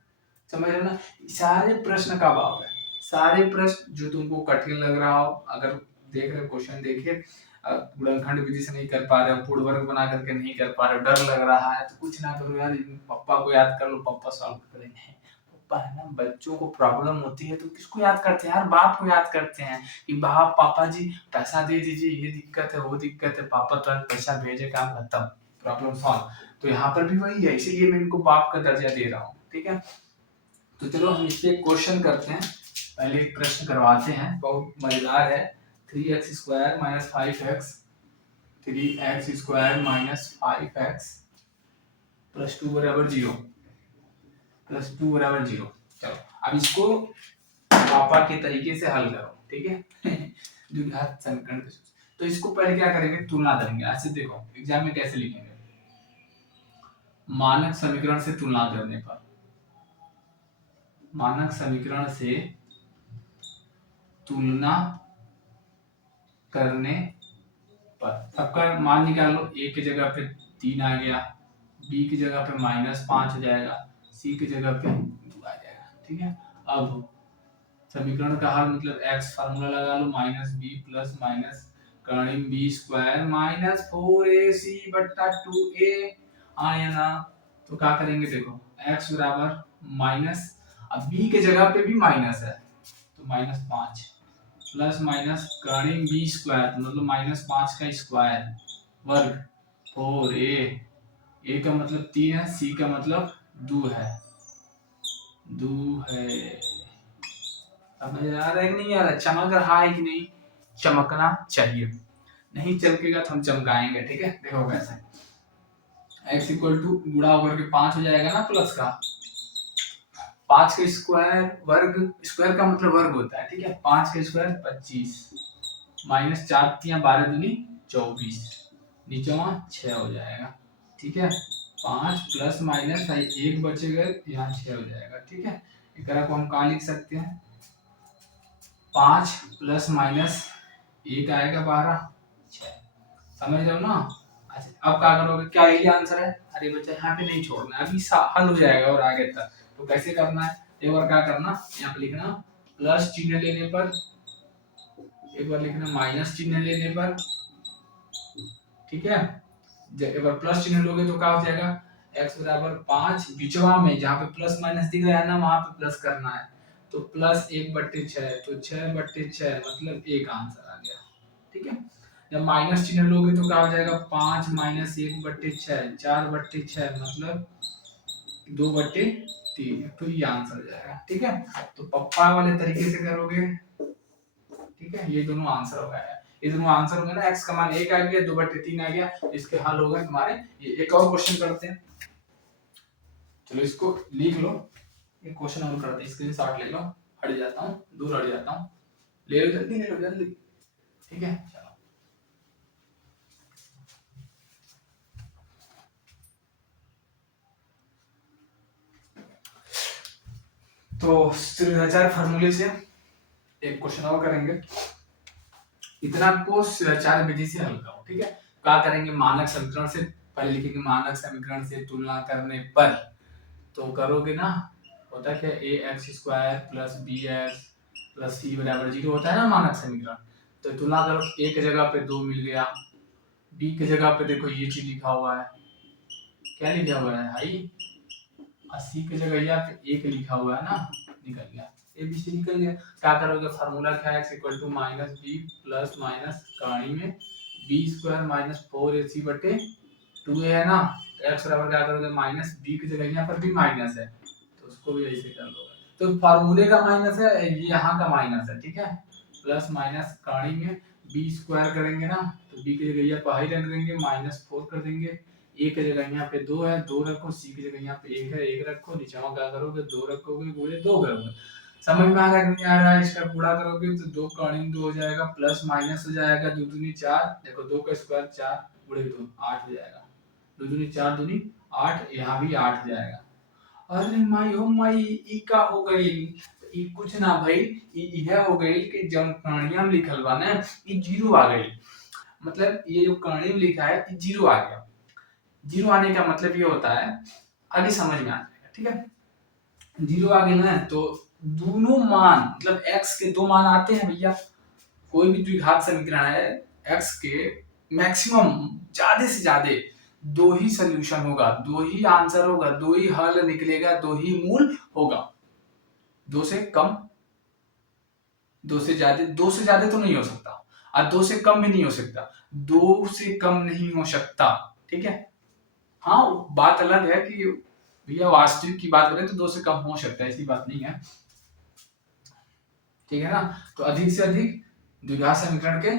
समझ रहे ना, सारे प्रश्न का भाव है। सारे प्रश्न जो तुमको कठिन लग रहा हो, अगर देख रहे क्वेश्चन देखिए गुणनखंड विधि से नहीं कर पा रहे हो, पूर्ण वर्ग बना करके नहीं कर पा रहे हो, डर लग रहा है, तो कुछ ना करो यार, पापा को याद कर लो, पापा सॉल्व करेंगे। पापा है ना, बच्चों को प्रॉब्लम होती है तो किसको याद करते हैं यार, बाप को याद करते हैं कि बाप पापा जी पैसा दे दीजिए, ये दिक्कत है वो दिक्कत है, पापा तुरंत पैसा भेजे, काम खत्म, प्रॉब्लम सॉल्व। तो यहाँ पर भी वही है, इसीलिए मैं इनको बाप का दर्जा दे रहा हूँ, ठीक है। तो चलो हम इस पे क्वेश्चन करते हैं, पहले एक प्रश्न करवाते हैं, बहुत मजेदार है। 3x square minus 5x 3x square minus 5x plus 2 बराबर 0 प्लस 2 बराबर 0। चलो अब इसको पापा के तरीके से हल करो, ठीक है। द्विघात समीकरण। तो इसको पहले क्या करेंगे, तुलना करेंगे। ऐसे देखो एग्जाम में कैसे लिखेंगे, मानक समीकरण से तुलना करने पर, मानक समीकरण से तुलना करने पर सबका मान निकालो। ए की जगह पे 3 आ गया, बी की जगह पे -5 हो जाएगा, सी की जगह पे 2 आ जाएगा, ठीक है। अब समीकरण का हल मतलब x फार्मूला लगा लो, माइनस बी प्लस माइनस कर्ण बी स्क्वायर माइनस 4ac बट्टा 2a आया ना। तो क्या करेंगे, देखो x बराबर माइनस, अब b के जगह पे भी माइनस है तो -5 प्लस माइनस कर्ण बी स्क्वायर मतलब -5 का स्क्वायर वर्ग 4a, a का मतलब 3 है, c का मतलब 2 है, 2 है। समझ आ रहा है कि नहीं आ रहा, चमक रहा है कि नहीं, चमकना चाहिए, नहीं चमकेगा तो हम चमकाएंगे, ठीक है। देखो कैसे, x इक्वल टू गुणा होकर के 5 हो जाएगा ना, प्लस का 5 का स्क्वायर वर्ग, स्क्वायर का मतलब वर्ग होता है, ठीक है। 5 का स्क्वायर 25 माइनस 4 3 12 दूनी 24, नीचे 6 हो जाएगा, ठीक है। 5 प्लस माइनस 1 बचेगा, यहाँ 6 हो जाएगा, ठीक है। एक को हम कहाँ लिख सकते हैं, 5 प्लस माइनस 1 आएगा 12 6, समझ रहे हो ना। अच्छा अब क्या करोगे, क्या यही आंसर है, अरे बच्चा यहाँ पे नहीं छोड़ना, अभी हल हो जाएगा और आगे तक। तो कैसे करना है, एक बार क्या करना, यहाँ पे लिखना प्लस चिन्ह लेने पर, एक बार लिखना माइनस चिन्ह लेने पर, ठीक है। एक बार प्लस चिन्ह लोगे तो क्या हो जाएगा, x बराबर 5, बिचवा में जहाँ पे प्लस माइनस दिख रहा है ना वहां पे प्लस करना है, तो प्लस 1/6 तो 6/6 मतलब एक आंसर आ गया, ठीक है। जब माइनस चिन्ह लोगे तो क्या हो जाएगा, 5 माइनस 1/6 4/6 मतलब 2/3, तो ये आंसर हो जाएगा, ठीक है। तो पप्पा वाले तरीके से करोगे, ठीक है, ये दोनों आंसर हो गया, ये दोनों आंसर हो गया ना, x का मान 1 आ गया, 2/3 आ गया, इसके हल हो गए तुम्हारे। ये एक और क्वेश्चन करते हैं, चलो इसको लिख लो, एक क्वेश्चन और करते हैं, स्क्रीनशॉट ले लो, हट जाता हूँ, दूर हट जाता हूँ, ले लो जल्दी, ले लो जल्दी, ठीक है। चलो तो सिद्धाचार्य फार्मूले से एक क्वेश्चन और करेंगे, इतना को सिद्धाचार्य विधि से हल करो, ठीक है। क्या करेंगे, मानक समीकरण से पहले लिखेंगे, मानक समीकरण से तुलना करने पर, तो करोगे ना, होता क्या, a x square plus b x plus c बराबर 0 होता है ना मानक समीकरण। तो तुलना करो, ए की जगह पे 2 मिल गया, बी की जगह पे देखो ये चीज लिखा हुआ है, क्या लिखा हुआ है भाई, और सी की जगह यहाँ पे 1 लिखा हुआ है ना, निकल गया, ए बी सी निकल गया। क्या करोगे, फार्मूला क्या है, x equal to minus b plus minus कहानी में बी स्क्वायर माइनस 4ac बटे 2a है ना। तो x बराबर क्या करोगे, माइनस बी की जगह यहाँ पर भी माइनस है तो उसको भी ऐसे कर लो। तो फार्मूले का माइनस है, ये यहाँ का माइनस है, ठीक है। प्लस माइनस कहानी में बी स्क्वायर करेंगे ना, तो बी की जगह यहाँ पर हाई रख देंगे, माइनस 4 कर देंगे। ए की जगह यहाँ पे 2 है, 2 रखो, सी की जगह यहाँ पे 1 है, 1 रखो, नीचे में क्या करोगे, 2 रखोगे, गुणे 2 करोगे। समझ में आ रहा है कि नहीं आ रहा है, इसका गुणा करोगे तो 2 कॉर्डिंग 2 हो जाएगा, प्लस माइनस हो जाएगा, 2 दूनी 4, देखो 2 का स्क्वायर 4 गुणे 2 8 हो जाएगा, 2 दूनी 4 दूनी 8, यहाँ भी 8 हो जाएगा। अरे माई हो माई, ई का हो गई, ई कुछ ना भाई, ई यह हो गई कि जब कहानियां में लिखल बा ना, ई जीरो आ गई, मतलब ये जो कहानी में लिखा है, ई जीरो आ गया। जीरो आने का मतलब ये होता है, आगे समझ में आ जाएगा, ठीक है। जीरो आ गया ना, तो दोनों मान, मतलब x के दो मान आते हैं भैया, कोई भी द्विघात समीकरण है, x के मैक्सिमम ज्यादा से ज्यादा दो ही सोल्यूशन होगा, दो ही आंसर होगा, दो ही हल निकलेगा, दो ही मूल होगा, दो से कम, दो से ज्यादा तो नहीं हो सकता, और दो से कम भी नहीं हो सकता, दो से कम नहीं हो सकता, ठीक है। हाँ, बात अलग है कि भैया वास्तविक की बात करें तो दो से कम हो सकता है, ऐसी बात नहीं है, ठीक है ना। तो अधिक से अधिक द्विघात समीकरण के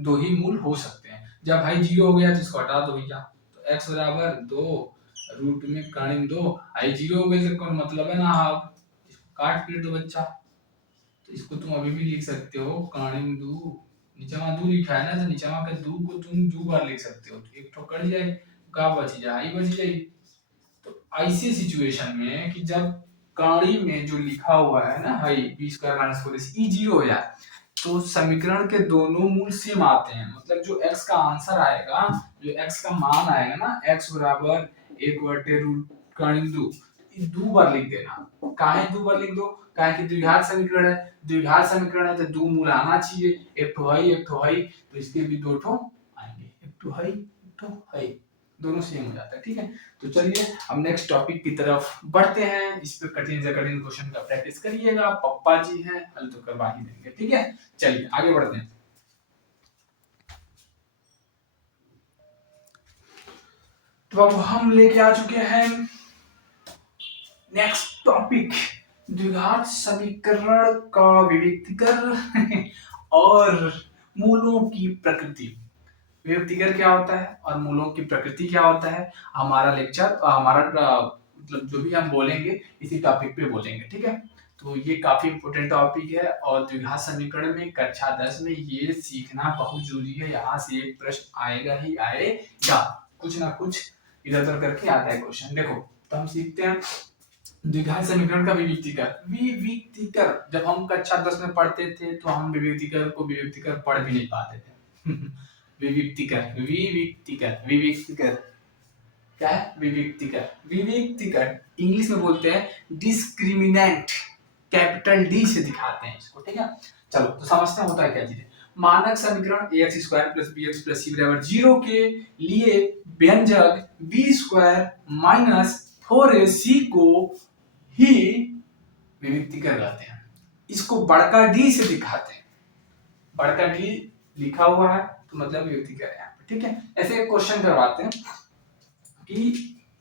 दो ही मूल हो सकते हैं। जब भाई जीरो हो गया तो इसको हटा दो भैया, तो x बराबर 2 रूट में कर्ण 2, आई जीरो हो गई तो कोई मतलब है ना, आप इसको काट पीट दो बच्चा, तो इसको तुम अभी भी लिख सकते हो कर्ण 2, नीचे में 2 लिखा है ना, तो नीचे में 2 को तुम 2 बार लिख सकते हो, तो एक तो कट जाए, का बच जाए, बच जाए। तो ऐसी सिचुएशन में कि जब कड़ी में जो लिखा हुआ है ना हाई बी स्क्वायर माइनस 4ac ई जीरो हो जाए, तो समीकरण के दोनों मूल सेम आते हैं, मतलब जो x का आंसर आएगा, जो x का मान आएगा ना, x बराबर 1 रूट कर्ण 2, दो बार लिख देना। काहे दो बार लिख दो, काहे कि द्विघात समीकरण है, द्विघात समीकरण है तो दो मूल आना चाहिए, एक तो है एक तो है, तो इसके भी दो ठो आएंगे, एक तो है एक तो है, दोनों सेम हो जाता है, ठीक है। तो चलिए अब नेक्स्ट टॉपिक की तरफ बढ़ते हैं, इस पे कठिन से कठिन क्वेश्चन का प्रैक्टिस करिएगा, पप्पा जी हैं हल तो करवा ही देंगे, ठीक है। चलिए आगे बढ़ते हैं। तो अब हम लेके आ चुके हैं नेक्स्ट टॉपिक, द्विघात समीकरण का विविक्तीकरण और मूलों की प्रकृति। विविक्तीकरण क्या होता है और मूलों की प्रकृति क्या होता है, हमारा लेक्चर, हमारा मतलब जो भी हम बोलेंगे इसी टॉपिक पे बोलेंगे, ठीक है। तो ये काफी इंपोर्टेंट टॉपिक है, और द्विघात समीकरण में कक्षा 10 में ये सीखना बहुत जरूरी है, यहाँ से एक प्रश्न आएगा ही आएगा, कुछ ना कुछ इधर उधर करके आता है क्वेश्चन। देखो तो हम सीखते हैं द्विघात समीकरण का विविक्तीकरण। विविक्तीकरण जब हम कक्षा 10 में पढ़ते थे तो हम विविक्तीकरण पढ़ भी नहीं पाते थे विविक्तीकरण क्या है, विविक्तीकरण इंग्लिश में बोलते हैं डिस्क्रिमिनेंट, कैपिटल डी से दिखाते हैं इसको, ठीक है। चलो तो समझते हैं होता है क्या चीज। मानक समीकरण ax square plus bx plus c बराबर 0 के लिए व्यंजक b स्क्वायर माइनस 4ac को ही विविक्तीकरण कहते हैं, इसको बड़का डी से दिखाते हैं, बड़का डी लिखा हुआ है तो मतलब विविक्तीकरण है, ठीक है। ऐसे एक क्वेश्चन करवाते हैं कि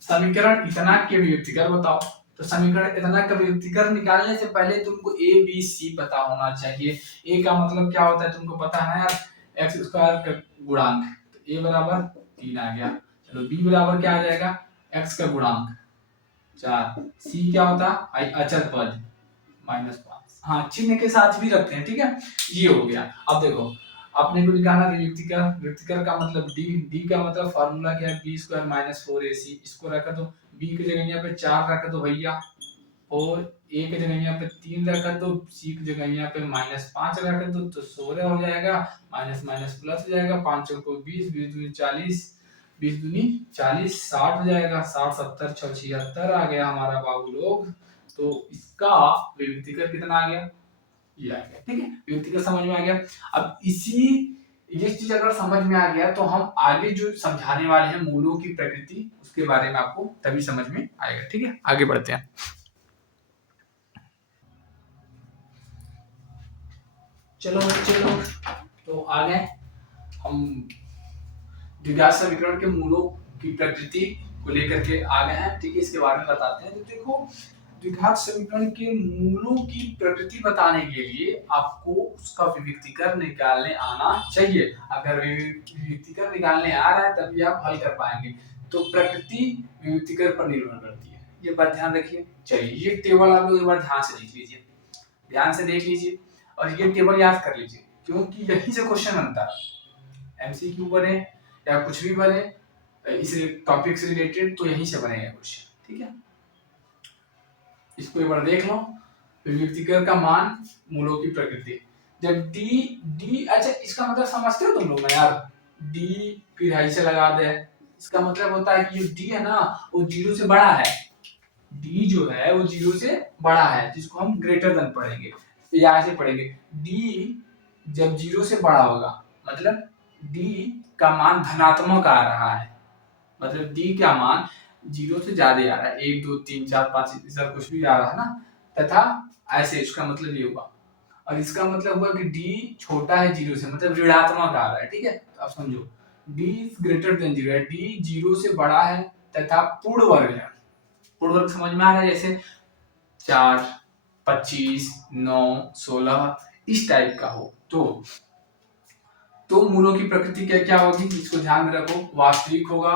समीकरण इतना के विविक्तीकरण बताओ, तो समीकरण इतना का विविक्तीकरण निकालने से पहले तुमको ए बी सी पता होना चाहिए। ए का मतलब क्या होता है तुमको पता है यार, एक्स स्क्वायर का गुणांक, तो ए बराबर 3 आ गया, चलो बी बराबर क्या आ जाएगा, एक्स का गुणांक 4, सी क्या होता है अचर पद -5, हाँ चिन्ह के साथ भी रखते हैं, ठीक है। ये हो गया। अब देखो आपने को निकालना विविक्तीकरण का मतलब डी, डी का मतलब फार्मूला क्या है, बी स्क्वायर माइनस 4ac, इसको रखा दो, बी की जगह यहाँ पे 4 रखा दो भैया, और ए की जगह यहाँ पे 3 रखा दो, सी की जगह यहाँ पे -5 रखा दो, तो 16 हो जाएगा, माइनस माइनस प्लस हो जाएगा, 5 को 20, 20 दूनी 40, 20 दूनी 40, 60 हो जाएगा, 60 70 76 आ गया हमारा बाबू लोग। तो इसका विविक्तीकरण कितना आ गया, ये आ गया, ठीक है। विविक्तीकरण समझ में आ गया। अब इसी ये चीज अगर समझ में आ गया तो हम आगे जो समझाने वाले हैं मूलों की प्रकृति, उसके बारे में आपको तभी समझ में आएगा, ठीक है। आगे बढ़ते हैं। चलो बच्चे लोग, तो आगे हम द्विघात समीकरण के मूलों की प्रकृति को लेकर के आ गए हैं। ठीक है, इसके बारे में बताते हैं। तो देखो, द्विघात समीकरण के मूलों की प्रकृति बताने के लिए आपको उसका विविक्तीकरण निकालने आना चाहिए। अगर विविक्तीकरण निकालने आ रहा है तभी आप हल कर पाएंगे। तो प्रकृति विविक्तीकरण पर निर्भर करती है, ये बात ध्यान रखिए। चलिए, ये टेबल आप लोग एक बार ध्यान से देख लीजिए, ध्यान से देख लीजिए और ये टेबल याद कर लीजिए, क्योंकि यही से क्वेश्चन बनता है। एमसीक्यू बने या कुछ भी बने इस टॉपिक से रिलेटेड, तो यहीं से बनेगा क्वेश्चन। ठीक है, इसको एक बार देख लो। विविक्तीकरण का मान, मूलों की प्रकृति। जब डी अच्छा, इसका मतलब समझते हो तुम लोग ना यार? डी फिर यहीं से लगा दे, इसका मतलब होता है कि जो डी है ना वो 0 से बड़ा है। डी जो है वो 0 से बड़ा है, जिसको हम ग्रेटर देन पढ़ेंगे या ऐसे पढ़ेंगे। डी जब 0 से बड़ा होगा मतलब डी का मान धनात्मक आ रहा है, मतलब डी का मान 0 से ज्यादा आ रहा है, 1 2 3 4 5 ऐसा कुछ भी आ रहा है ना, तथा ऐसे, इसका मतलब ये होगा। और इसका मतलब हुआ कि डी छोटा है 0 से, मतलब ऋणात्मक आ रहा है। ठीक है, तो आप समझो डी इज ग्रेटर देन 0 है, डी 0 से बड़ा है तथा पूर्ण वर्ग है। पूर्ण वर्ग समझ में आ रहा है, जैसे 4 25 9 16 इस टाइप का हो। तो मूलों की प्रकृति क्या क्या होगी, इसको ध्यान में रखो। वास्तविक होगा,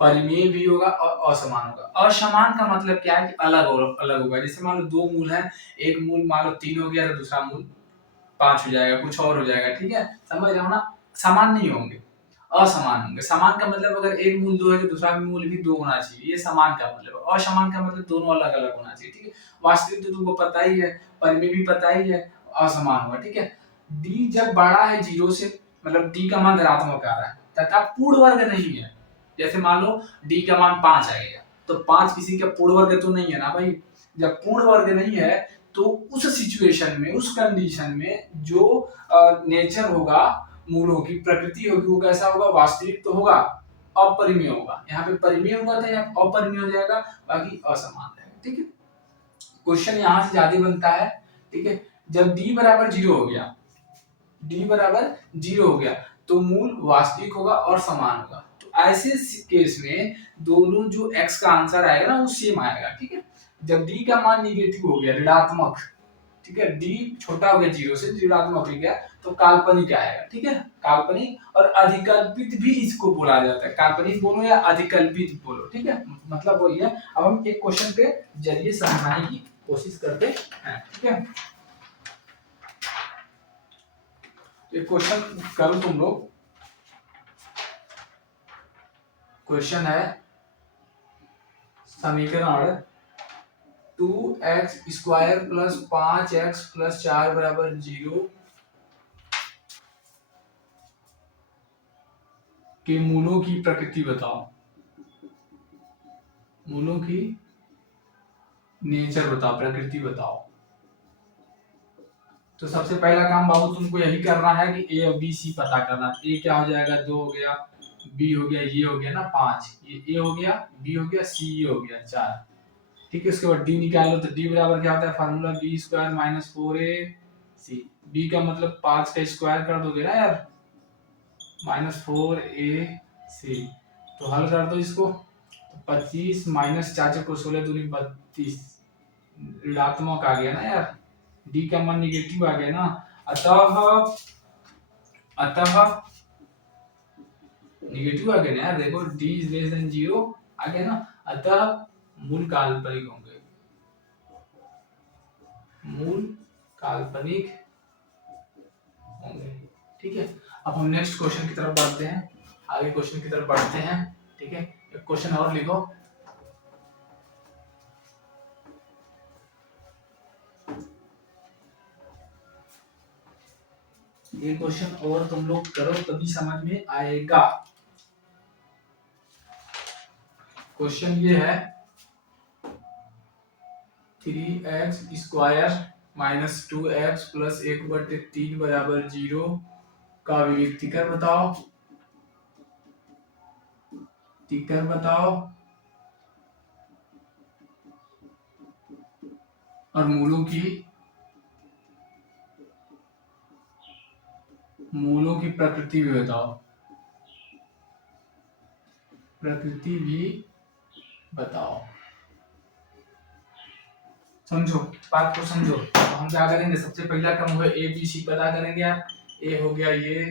परिमेय भी होगा और असमान होगा। असमान का मतलब क्या है कि अलग अलग होगा। जैसे मान लो 2 मूल है, एक मूल मान लो 3 हो गया तो दूसरा मूल 5 हो जाएगा, कुछ और हो जाएगा। ठीक है, समझ रहे हो ना? समान नहीं होंगे, असमान होंगे। समान का मतलब अगर एक मूल 2 है तो दूसरा मूल भी 2 होना चाहिए, ये समान का मतलब। असमान का मतलब दोनों अलग अलग होना चाहिए। ठीक है, वास्तविक तो तुमको पता ही है, परिमेय भी पता ही है, असमान होगा। ठीक है, डी जब बड़ा है 0 से, मतलब डी का मान धनात्मक आ रहा है तथा पूर्ण वर्ग नहीं है। जैसे मान लो डी का मान 5 आ गया, तो 5 किसी का पूर्ण वर्ग तो नहीं है ना भाई। जब पूर्ण वर्ग नहीं है तो उस सिचुएशन में, उस कंडीशन में जो नेचर होगा, मूलों की प्रकृति होगी, वो कैसा होगा? वास्तविक तो होगा, अपरिमेय होगा। यहाँ पे परिमेय होगा था, यहाँ अपरिमेय हो जाएगा, बाकी असमान रहेगा। ठीक है, क्वेश्चन यहाँ से ज्यादा बनता है। ठीक है, जब डी बराबर 0 हो गया, डी बराबर 0 हो गया तो मूल वास्तविक होगा और समान होगा। तो ऐसे केस में दोनों जो x का आंसर आएगा ना वो सेम आएगा। ठीक है, जब d का मान निगेटिव हो गया, ऋणात्मक, ठीक है, d छोटा हो गया 0 से, ऋणात्मक हो गया, तो काल्पनिक आएगा। ठीक है, काल्पनिक और अधिकल्पित भी इसको बोला जाता है। काल्पनिक बोलो या अधिकल्पित बोलो, ठीक है, मतलब वही है। अब हम एक क्वेश्चन के जरिए समझाने की कोशिश करते हैं। ठीक है, एक क्वेश्चन करो तुम लोग। क्वेश्चन है समीकरण 2x² प्लस 5x प्लस 4 बराबर 0 के मूलों की प्रकृति बताओ। मूलों की नेचर बताओ, प्रकृति बताओ। तो सबसे पहला काम बाबू तुमको यही करना है कि ए और बी सी पता करना। ए क्या हो जाएगा? 2 हो गया, बी हो गया, ये हो गया ना 5, ये ए हो गया, बी हो गया, सी ये हो गया 4। ठीक है, उसके बाद डी निकालो तो डी बराबर क्या होता है? Formula b² minus 4ac। B का मतलब 5 का स्क्वायर कर दोगे ना यार, माइनस 4ac। तो हल कर दो इसको, तो 25 माइनस 4 को 16 दूनी 32, ऋणात्मक आ गया ना यार, डी का मान निगेटिव आ गया ना। अतः निगेटिव आ गया ना यार, देखो डी इज लेस देन 0 आ गया ना। अतः मूल काल्पनिक होंगे, मूल काल्पनिक होंगे। ठीक है, अब हम नेक्स्ट क्वेश्चन की तरफ बढ़ते हैं, आगे क्वेश्चन की तरफ बढ़ते हैं। ठीक है, एक क्वेश्चन और लिखो। ये क्वेश्चन और तुम लोग करो तभी समझ में आएगा। क्वेश्चन ये है 3x² माइनस 2x प्लस 1/3 बराबर 0 का विविक्तीकरण बताओ। विविक्तीकरण बताओ और मूलों की मूलों की प्रकृति भी बताओ, प्रकृति भी बताओ। समझो बात को, समझो। तो हम क्या करेंगे, सबसे पहला क्रम हुआ ए बी सी पता करेंगे आप। ए हो गया ये,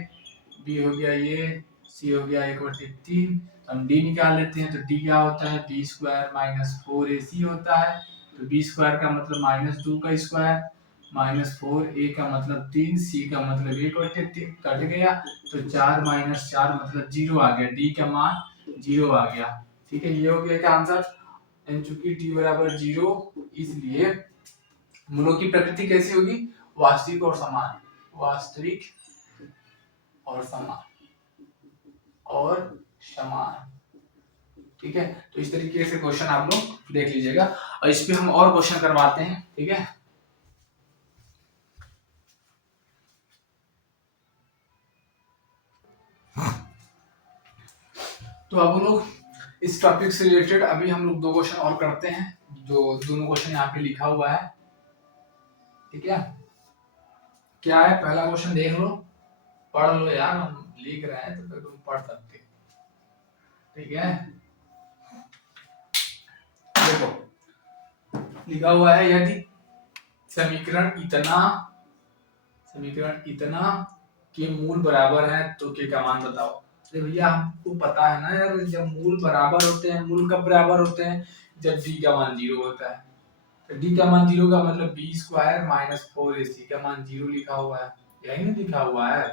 बी हो गया ये, सी हो गया 1/3। तो हम डी निकाल लेते हैं। तो डी क्या होता है, बी स्क्वायर माइनस 4ac होता है। तो बी स्क्वायर का मतलब -2 का स्क्वायर, -4, ए का मतलब 3, सी का मतलब 1/3 कट गया। तो 4 - 4 मतलब 0 आ गया, डी का मान 0 आ गया। ठीक है, ये हो गया क्या आंसर। एन चूंकि टी बराबर 0, इसलिए मूलों की प्रकृति कैसी होगी, वास्तविक और समान, वास्तविक और समान और समान। ठीक है, तो इस तरीके से क्वेश्चन आप लोग देख लीजिएगा, और इस पे हम और क्वेश्चन करवाते हैं। ठीक है, तो अब लोग इस टॉपिक से रिलेटेड अभी हम लोग 2 क्वेश्चन और करते हैं, जो दोनों क्वेश्चन यहाँ पे लिखा हुआ है। ठीक है, क्या है, पहला क्वेश्चन देख लो, पढ़ लो यार, हम लिख रहे हैं तो फिर तुम पढ़ सकते हो। ठीक है, देखो लिखा हुआ है, यदि समीकरण इतना के मूल बराबर है तो के का मान बताओ। अरे भैया हमको पता है ना यार, जब मूल बराबर होते हैं, मूल कब बराबर होते हैं, जब डी का मान 0 होता है। तो डी का मान 0 का मतलब बी स्क्वायर माइनस 4ac का मान 0 लिखा हुआ है, यही नहीं लिखा हुआ है।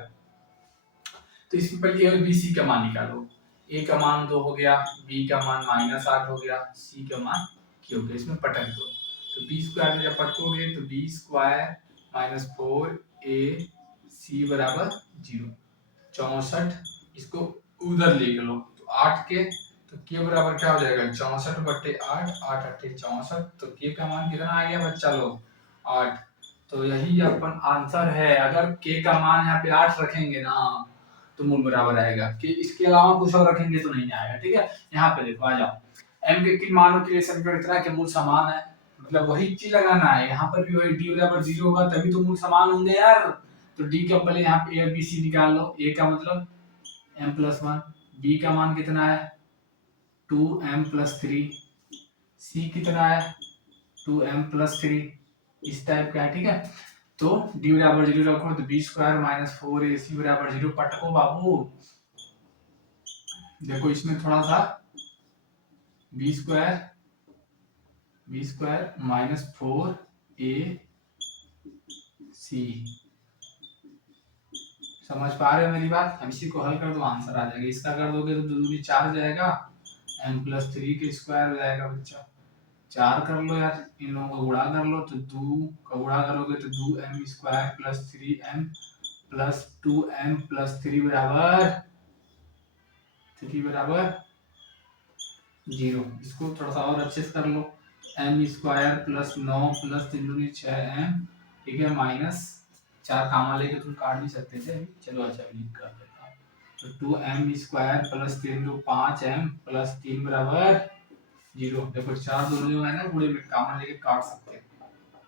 तो इसमें पहले ए और बी सी का मान निकालो। ए का मान 2 हो गया, बी का मान -8 हो गया, सी का मान क्या हो गया, इसमें पटक दो। तो बी स्क्वायर में जब पटकोगे तो बी स्क्वायर माइनस 4ac बराबर 0, 64। इसको उधर लिख लो, तो 8 के, तो के बराबर क्या हो जाएगा, 64/8, 8 8 64। तो के का मान कितना आ गया बच्चा लोग, 8। तो यही अपन आंसर है। अगर के का मान यहाँ पे 8 रखेंगे ना तो मूल बराबर आएगा, कि इसके अलावा कुछ और रखेंगे तो नहीं आएगा। ठीक है, यहाँ पे देखो, आ जाओ। एम के किन मानों के लिए समीकरण इतना के मूल समान है, मतलब वही चीज लगाना है। यहाँ पर भी वही डी बराबर 0 होगा तभी तो मूल समान होंगे यार। तो डी का पहले यहाँ पे ए और बी सी निकाल लो। ए का मतलब m+1, बी का मान कितना है 2m+3, सी कितना है 2m+3, इस टाइप का है। ठीक है, तो डी बराबर 0 रखो, तो बी स्क्वायर माइनस 4ac बराबर 0 पटको बाबू। देखो इसमें थोड़ा सा बी स्क्वायर माइनस 4ac, समझ पा रहे हो मेरी बात। अब इसी को हल कर दो, आंसर आ जाएगा। इसका कर दोगे तो 2 दूनी 4 जाएगा, m+3 के स्क्वायर हो जाएगा बच्चा। 4 कर लो यार, इन लोगों का गुणा कर लो, तो 2 का गुणा करोगे तो 2m² + 3m + 2m + 3 बराबर 0। इसको थोड़ा सा और अच्छे से कर लो, m² + 9 + 3 दूनी 6m, ठीक है, -4 कामा लेके तुम काट भी सकते थे। चलो अच्छा लिख कर देता हूँ। तो 2m² + 3 तो 5m + 3 बराबर 0। देखो 4 दोनों जो है ना पूरे में कामा लेके काट सकते हैं,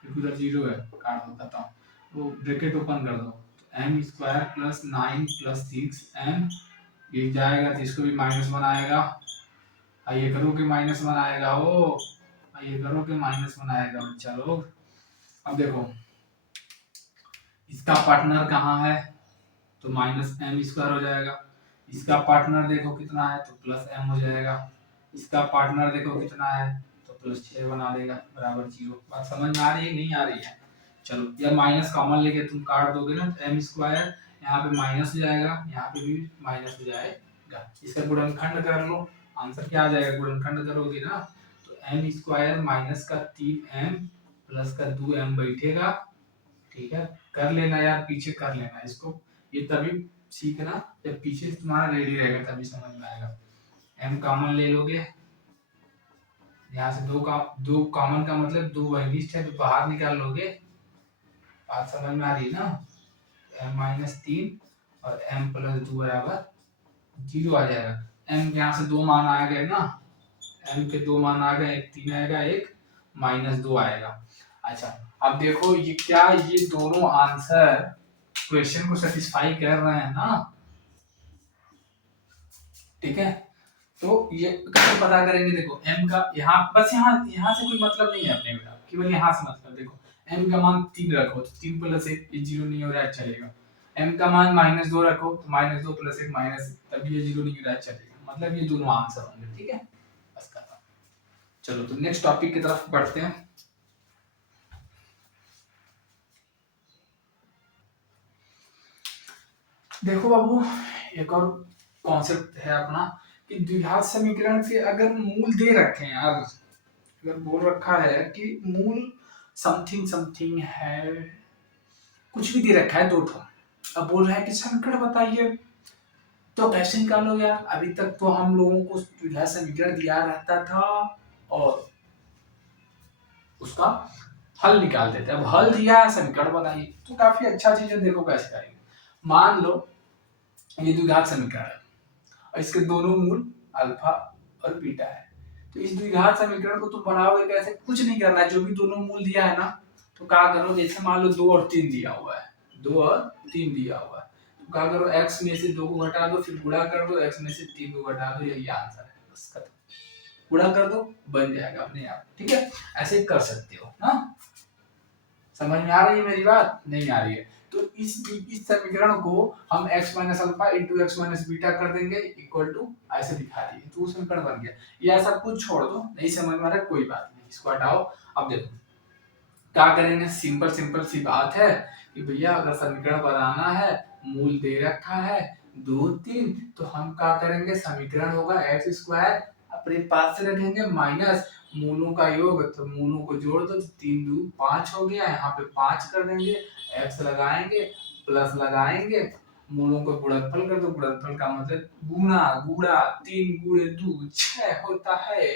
क्योंकि उधर 0 है, काट दो बताता हूँ। तो ब्रैकेट ओपन कर दो, m² + 9 + 6m, ये जाएगा तो इसको भी -1 आएगा, ये करो कि -1 आएगा, ओ ये करो कि -1 आएगा बच्चा लोग। अब देखो इसका पार्टनर कहाँ है, तो -m² हो जाएगा। इसका पार्टनर देखो कितना है, तो +m हो जाएगा। इसका पार्टनर देखो कितना है, तो +6 बना देगा बराबर 0। बात समझ में आ रही है नहीं आ रही है। चलो यार माइनस कॉमन लेके तुम काट दोगे ना, तो m² यहाँ पे माइनस हो जाएगा, यहाँ पे भी माइनस हो जाएगा। इसका गुणनखंड कर लो, आंसर क्या आ जाएगा, गुणनखंड करोगे ना तो m² - का 3m + का 2m बैठेगा। ठीक है, कर लेना यार, पीछे कर लेना इसको, ये तभी सीखना जब पीछे तुम्हारा रेडी रहेगा तभी समझ में आएगा। m कॉमन ले लोगे, यहाँ से दो कॉमन का मतलब 2 वैलिस्ट है, तो बाहर निकाल लोगे। बात समझ में आ रही है ना, m - 3 और m + 2 बराबर 0 आ जाएगा। m के यहाँ से 2 मान आ गए ना, m के 2 मान आ गए, एक 3 आएगा, एक -2 आएगा। अच्छा अब देखो ये क्या, ये दोनों आंसर क्वेश्चन को सेटिस्फाई कर रहे हैं ना, ठीक है। तो ये कैसे पता करेंगे, देखो m का यहाँ बस यहाँ से कोई मतलब नहीं है अपने बेटा, केवल यहाँ से मतलब, देखो m का मान 3 रखो तो 3 प्लस 1 ये 0 नहीं हो रहा है चलेगा, m का मान -2 रखो तो -2 प्लस 1 माइनस, तब ये 0 नहीं हो रहा है चलेगा, मतलब ये दोनों आंसर होंगे, ठीक है। बस खत्म। चलो तो नेक्स्ट टॉपिक की तरफ बढ़ते हैं। देखो बाबू, एक और कॉन्सेप्ट है अपना कि द्विघात समीकरण के अगर मूल दे रखे हैं यार, अगर बोल रखा है कि मूल समथिंग समथिंग है, कुछ भी दे रखा है दो ठो, अब बोल रहा है कि समीकरण बताइए, तो कैसे निकालो यार, अभी तक तो हम लोगों को द्विघात समीकरण दिया रहता था और उसका हल निकालते थे, अब हल दिया है समीकरण बनाइए, तो काफी अच्छा चीज है। देखो कैसे करेंगे, मान लो ये द्विघात समीकरण है और इसके दोनों मूल अल्फा और बीटा है, तो इस द्विघात समीकरण को तुम बनाओगे कैसे, कुछ नहीं करना है, जो भी दोनों मूल दिया है ना तो क्या करो, जैसे मान लो 2 और 3 दिया हुआ है, 2 और 3 दिया हुआ है, तो क्या करो x में से 2 को घटा दो, फिर गुणा कर दो, x में से 3 को घटा दो, यही आंसर है, बस खत्म, गुणा कर दो बन जाएगा अपने आप, ठीक है। ऐसे कर सकते हो ना, समझ में आ रही है मेरी बात, नहीं आ रही है तो इस समीकरण को हम x minus alpha into x minus beta कर देंगे इक्वल टू, ऐसे दिखा दिए तो समीकरण बन गया। ये सब कुछ छोड़ दो, नहीं समझ में आ रहा कोई बात नहीं, इसको हटाओ। अब देखो क्या करेंगे, सिंपल सिंपल सी बात है कि भैया अगर समीकरण बनाना है, मूल दे रखा है 2 3, तो हम क्या करेंगे, समीकरण होगा एक्स स्क्वायर अपने पास से रखेंगे माइनस मूलों का योग, तो मूलों को जोड़ दो तो 3 2 5 हो गया, यहाँ पे 5 कर देंगे, x लगाएंगे प्लस लगाएंगे, मूलों को गुणनफल कर दो, गुणनफल का मतलब गुणा, गुणा 3 गुणे 2 6 होता है,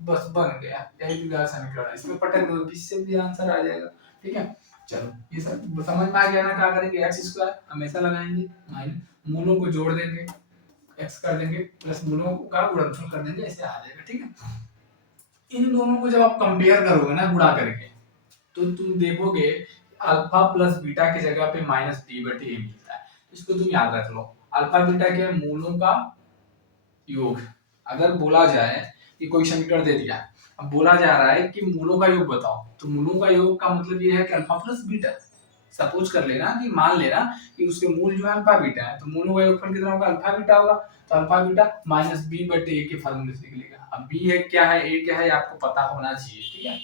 बस बन गया, यही द्विघात समीकरण है, इसमें पटक दो इससे भी आंसर आ जाएगा, ठीक है। चलो ये सब समझ में आ गया ना, क्या करेंगे एक्स स्क्वायर हमेशा लगाएंगे, माइनस मूलों को जोड़ देंगे, एक्स कर देंगे प्लस मूलों का गुणनफल कर देंगे, ऐसे आ जाएगा, ठीक है। इन दोनों को जब आप कंपेयर करोगे ना गुणा करके, तो तुम देखोगे अल्फा प्लस बीटा की जगह पे माइनस डी बटे ए मिलता है, इसको तुम याद रख लो, अल्फा बीटा के मूलों का योग। अगर बोला जाए कि कोई समीकरण दे दिया, अब बोला जा रहा है कि मूलों का योग बताओ, तो मूलों का योग का मतलब ये है कि अल्फा प्लस बीटा, सपोज कर लेना कि मान लेना कि उसके मूल जो है अल्फा बीटा है, तो मूलों का योगफल कितना होगा, अल्फा बीटा होगा, तो अल्फा बीटा माइनस बी बटे ए के फॉर्मूले से निकलेगा। अब बी है क्या है, ए क्या है, आपको पता होना चाहिए, ठीक है,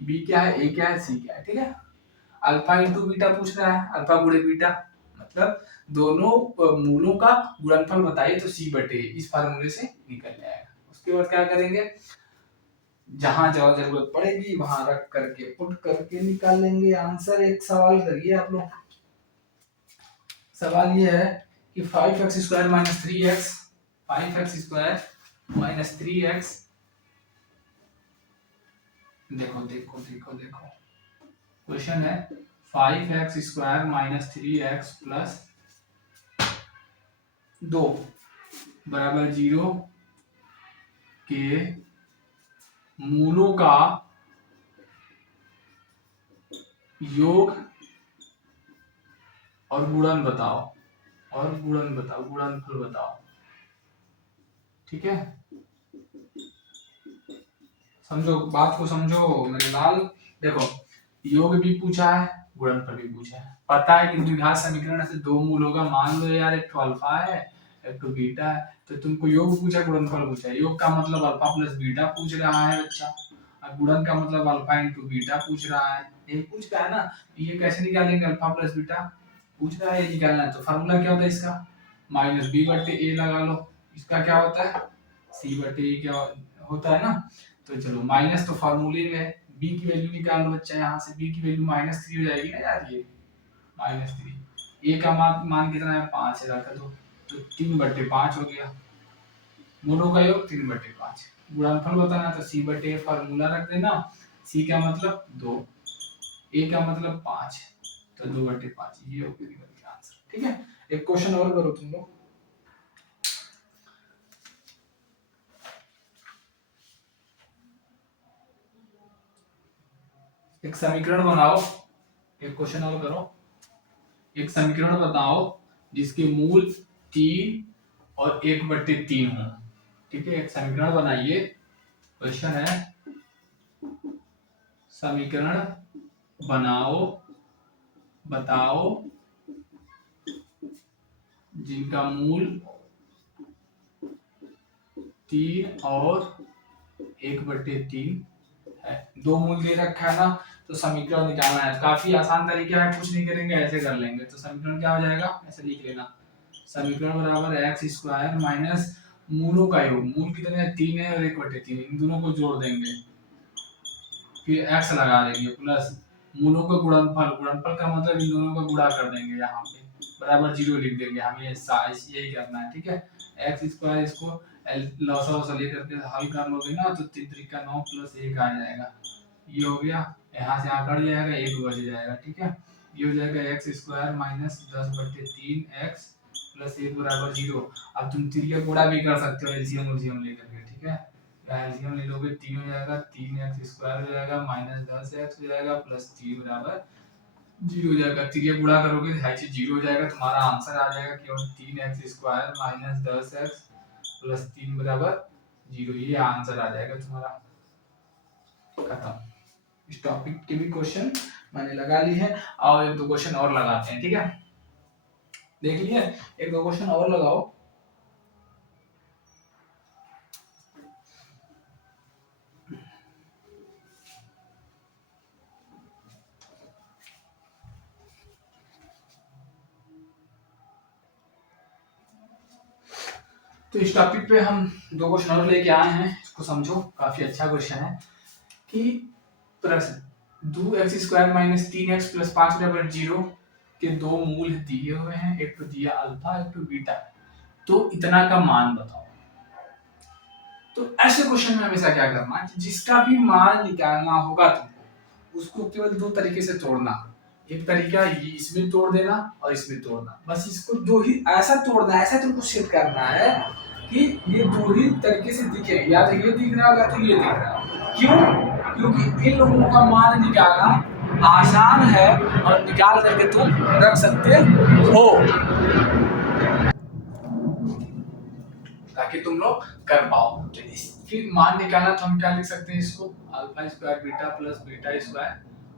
बी क्या है, ए क्या है, सी क्या है, ठीक है। अल्फा इंटू बीटा पूछ रहा है, अल्फा गुणे बीटा, मतलब दोनों मूलों का गुणनफल बताइए, तो सी बटे इस फार्मूले से निकल जाएगा। उसके बाद क्या करेंगे, जहां जहां जरूरत पड़ेगी वहां रख करके पुट करके निकाल लेंगे आंसर। एक सवाल करिए आप लोग, सवाल ये है कि 5x square minus 3x, 5x square minus 3x, देखो देखो देखो देखो क्वेश्चन है 5x square minus 3x plus 2 बराबर 0 के मूलों का योग और गुणन बताओ, और गुणन बताओ, गुणनफल बताओ, ठीक है। समझो बात को, समझो मेरे लाल। देखो योग भी पूछा है, गुणनफल भी पूछा है, पता है कि द्विघात समीकरण से दो मूल होगा, मान लो यार एक तो अल्फा है एक तो बीटा है, तो तुमको योग पूछा गुणनफल पूछा, योग का मतलब अल्फा प्लस बीटा पूछ रहा है बच्चा, और गुणन का मतलब अल्फा इंटू बीटा पूछ रहा है, ये पूछ रहा है ना, ये कैसे निकालेंगे, अल्फा प्लस बीटा पूछ रहा है, ये निकालना है, तो फार्मूला क्या होता है इसका, माइनस बी बटे ए लगा लो, इसका क्या होता है सी बटे ए क्या होता है ना, तो चलो माइनस तो फार्मूले में है, बी की वैल्यू निकाल लो बच्चा, यहाँ से बी की वैल्यू -3 हो जाएगी ना यार, ये -3, ए का मान कितना है 5 है, रख दो, तो 3/5 हो गया, मूलों का योग 3/5, गुणनफल बताना तो सी बटे फार्मूला रख देना, सी का मतलब 2, ए का मतलब 5, तो 2/5, ये हो गया आंसर, ठीक है। एक क्वेश्चन और करो तुम लोग, एक समीकरण बनाओ, एक क्वेश्चन और करो। एक समीकरण बताओ जिसके मूल 3 और 1/3 हो। ठीक है, एक समीकरण बनाइए। क्वेश्चन है, समीकरण बनाओ, बताओ जिनका मूल 3 और 1/3 है। दो मूल दे रखा है ना, तो समीकरण निकालना है। काफी आसान तरीका है, कुछ नहीं करेंगे, ऐसे कर लेंगे। तो समीकरण क्या हो जाएगा, ऐसे लिख लेना, समीकरण बराबर एक्स स्क्वायर माइनस मूलों का योग। मूल कितने हैं, 3 है और 1/3, इन दोनों को जोड़ देंगे, फिर एक्स लगा देंगे, प्लस मूलों का गुणनफल, गुणनफल का मतलब इन दोनों का गुणा कर देंगे, यहाँ पे बराबर 0 लिख देंगे। हमें यही करना है। ठीक है, एक्स स्क्वायर इसको लॉसा वसा लेकर के हल कर लोगे ना, तो 3 3 का 9 प्लस 1 आ जाएगा। ये हो गया, यहाँ से यहाँ कट जाएगा, 1 बच जाएगा। ठीक है, ये हो जाएगा x square minus 10/3 x plus 1 बराबर 0। अब तुम 3 का गुणा भी कर सकते हो एलसीएम उलसीएम लेकर के। ठीक है, एलसीएम ले लोगे, 3 हो जाएगा, 3x² हो जाएगा माइनस 10x हो जाएगा प्लस 3 बराबर 0 हो जाएगा। 3 का गुणा करोगे तो हर चीज 0 हो जाएगा, तुम्हारा आंसर आ जाएगा केवल 3x² माइनस 10x प्लस 3 बराबर 0। ये आंसर आ जाएगा तुम्हारा। खत्म। इस टॉपिक के भी क्वेश्चन मैंने लगा ली है, और एक दो क्वेश्चन और लगाते हैं। ठीक है, देख लिए, एक दो क्वेश्चन और लगाओ। तो इस टॉपिक पे हम दो क्वेश्चन और लेके आए हैं, इसको समझो, काफी अच्छा क्वेश्चन है। कि प्रश्न 2x² माइनस 3x प्लस 5 बराबर 0 के दो मूल दिए हुए हैं, एक तो दिया अल्फा, एक तो बीटा, तो इतना का मान बताओ। तो ऐसे क्वेश्चन में हमेशा क्या करना है कि जिसका भी मान निकालना होगा तुमको, उसको केवल दो तरीके से तोड़ना। एक तरीका इसमें तोड़ देना और इसमें तोड़ना, बस इसको दो ही ऐसा तोड़ना है, ऐसा तुमको सेट करना है कि ये दो ही तरीके से दिखे, या तो ये दिख रहा होगा तो ये दिख रहा है। क्यों? क्योंकि इन लोगों का मान निकालना आसान है और निकाल करके तुम रख सकते हो, ताकि तुम लोग कर पाओ। तो फिर मान निकालना, तो हम क्या लिख सकते हैं इसको, alpha square beta plus beta square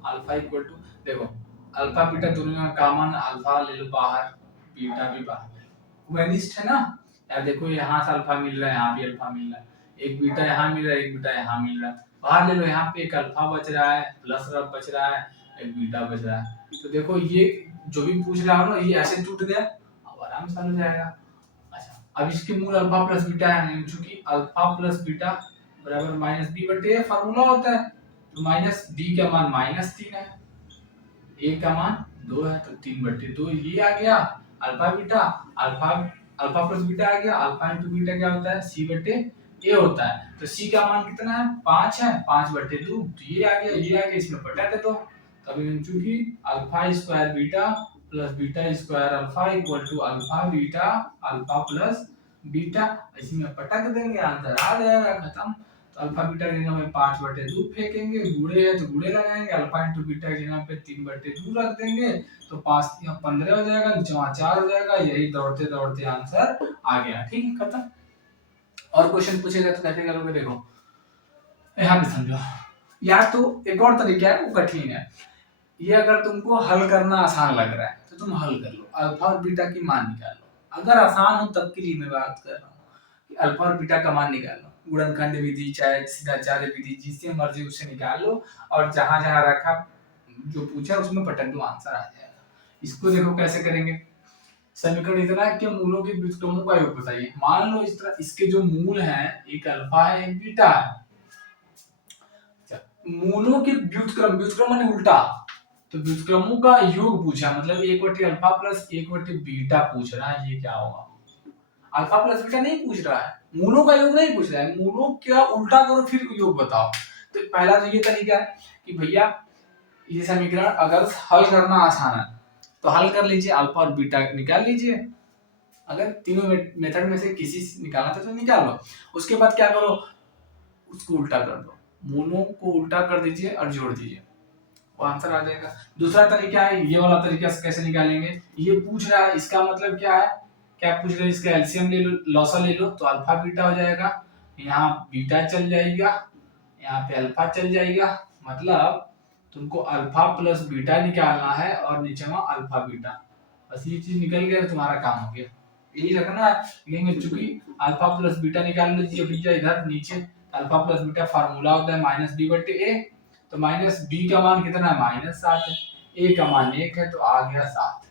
alpha equal to, देखो अल्फा बीटा दोनों का कॉमन, अल्फा ले लो बाहर, बीटा भी बाहर, वेनिस्ट है ना यार। देखो यहाँ से अल्फा मिल रहा है, यहाँ भी अल्फा मिल रहा है, एक बीटा यहाँ मिल रहा है, एक बीटा यहाँ मिल रहा है, बाहर ले लो, यहाँ पे एक अल्फा बच रहा है प्लस बच रहा है, एक बीटा बच रहा है। तो देखो ये जो भी पूछ रहा हो ना, ये ऐसे टूट गया, अब आराम से हो जाएगा। अब इसके मूल अल्फा प्लस बीटा है, क्योंकि अल्फा प्लस बीटा बराबर माइनस बी बटे ए फार्मूला होता है। तो माइनस बी का मान -3 है, ए का मान 2 है, तो 3/2 ये आ गया alpha beta. Alpha alpha plus beta आ गया, अल्फा इंटू बीटा क्या होता है, सी बटे ए होता है। तो सी का मान कितना है, 5 है, 5/2, तो ये आ गया, ये आ गया, इसमें बटा दे दो। तब चूंकि alpha square beta plus beta square alpha equal to alpha beta alpha plus beta, इसमें पटक देंगे, आंसर आ जाएगा, खत्म। तो अल्फा बीटा की जगह में 5/2 फेंकेंगे, गुणे है तो गुणे लगाएंगे, अल्फा इंटू बीटा की जगह पे 3/2 रख देंगे, तो 5 या 15 हो जाएगा, नीचे 4 हो जाएगा। यही दौड़ते दौड़ते आंसर आ गया। ठीक है, खत्म। और क्वेश्चन पूछेगा तो कैसे करोगे, देखो यहाँ पे समझो। या तो एक और तरीका है, वो कठिन है। ये अगर तुमको हल करना आसान लग रहा है तो तुम हल कर लो, अल्फा और बीटा की मान निकाल लो। अगर आसान हो तब के लिए मैं बात कर रहा हूँ कि अल्फा और बीटा का मान निकाल लो, गुणनखंड विधि चाहे सीधाचार्य विधि, जिससे मर्जी उससे निकाल लो, और जहां जहां रखा जो पूछा उसमें पटक दो, आंसर आ जाएगा। इसको देखो कैसे करेंगे। समीकरण इतना है कि मूलों के व्युत्क्रमों का योग बताइए। मान लो इस तरह, इसके जो मूल हैं, एक अल्फा है एक बीटा है, मूलों के व्युत्क्रम, व्युत्क्रम माने उल्टा, तो व्युत्क्रमों का योग पूछा, मतलब 1/अल्फा प्लस 1/बीटा पूछ रहा है। ये क्या होगा, अल्फा प्लस बीटा नहीं पूछ रहा है, मूलों का योग नहीं पूछ रहा है, मूलों का उल्टा करो फिर योग बताओ। तो पहला तो ये तरीका है कि भैया ये समीकरण अगर हल करना आसान है तो हल कर लीजिए, अल्फा और बीटा निकाल लीजिए। अगर तीनों मेथड में से किसी से निकालना था तो निकाल लो। उसके बाद क्या करो, उसको उल्टा कर दो, मूलों को उल्टा कर दीजिए और जोड़ दीजिए, वो आंसर आ जाएगा। दूसरा तरीका है, ये वाला तरीका कैसे निकालेंगे, ये पूछ रहा है इसका मतलब क्या है, क्या पूछ रहे हैं, इसका एलसीएम ले लो, लॉसा ले लो, तो अल्फा बीटा हो जाएगा, यहाँ बीटा चल जाएगा, यहाँ पे अल्फा चल जाएगा, मतलब तुमको अल्फा प्लस बीटा निकालना है और नीचे में अल्फा बीटा, बस ये चीज निकल गया तो तुम्हारा काम हो गया। यही रखना है, लेकिन चूंकि अल्फा प्लस बीटा निकाल लीजिए भैया इधर नीचे, अल्फा प्लस बीटा फार्मूला होता है माइनस बी बटे ए, तो माइनस बी का मान कितना है -7 है, ए का मान 1 है तो आ गया 7।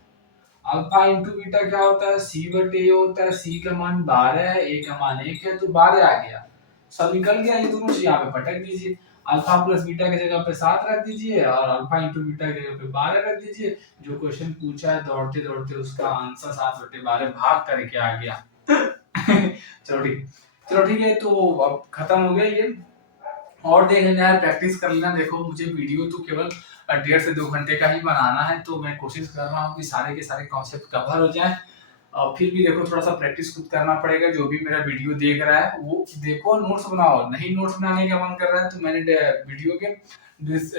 अल्फा इंटू बीटा क्या होता है, सी बटे ए होता है, सी का मान 12 है, ए का मान 1 है तो 12 आ गया, सब निकल गया, ये दोनों चीज यहाँ पे पटक दीजिए, अल्फा प्लस बीटा की जगह पे 7 रख दीजिए और अल्फा इंटू बीटा की जगह पे 12 रख दीजिए, जो क्वेश्चन पूछा है दौड़ते दौड़ते उसका आंसर 7/12 भाग करके आ गया। चलो ठीक है, तो अब खत्म हो गया ये, और देख लेना यार, प्रैक्टिस कर लेना। देखो मुझे वीडियो तो केवल 1.5 से 2 घंटे का ही बनाना है, तो मैं कोशिश कर रहा हूँ कि सारे के सारे कॉन्सेप्ट कवर हो जाए, और फिर भी देखो थोड़ा सा प्रैक्टिस खुद करना पड़ेगा, जो भी मेरा वीडियो देख रहा है वो देखो, नोट्स बनाओ, नहीं नोट्स बनाने का मन कर रहा है तो मैंने वीडियो के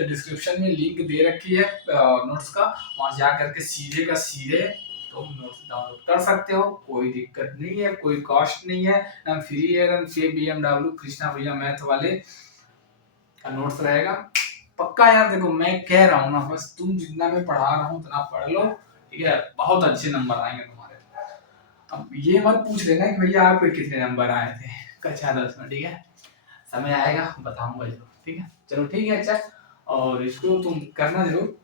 डिस्क्रिप्शन में लिंक दे रखी है नोट्स का, वहां जा करके सीधे का सीधे तुम नोट्स डाउनलोड कर सकते हो, कोई दिक्कत नहीं है, कोई कॉस्ट नहीं है, एकदम फ्री है, एकदम KBMW कृष्णा भैया मैथ वाले का नोट्स रहेगा पक्का यार। देखो मैं कह रहा हूँ ना, बस तुम जितना मैं पढ़ा रहा हूँ उतना पढ़ लो, ठीक है, बहुत अच्छे नंबर आएंगे तुम्हारे। अब ये मत पूछ लेना कि भैया आपके कितने नंबर आए थे कक्षा 10 में, ठीक है, समय आएगा बताऊंगा जरूर, ठीक है। चलो ठीक है, अच्छा, और इसको तुम करना जरूर।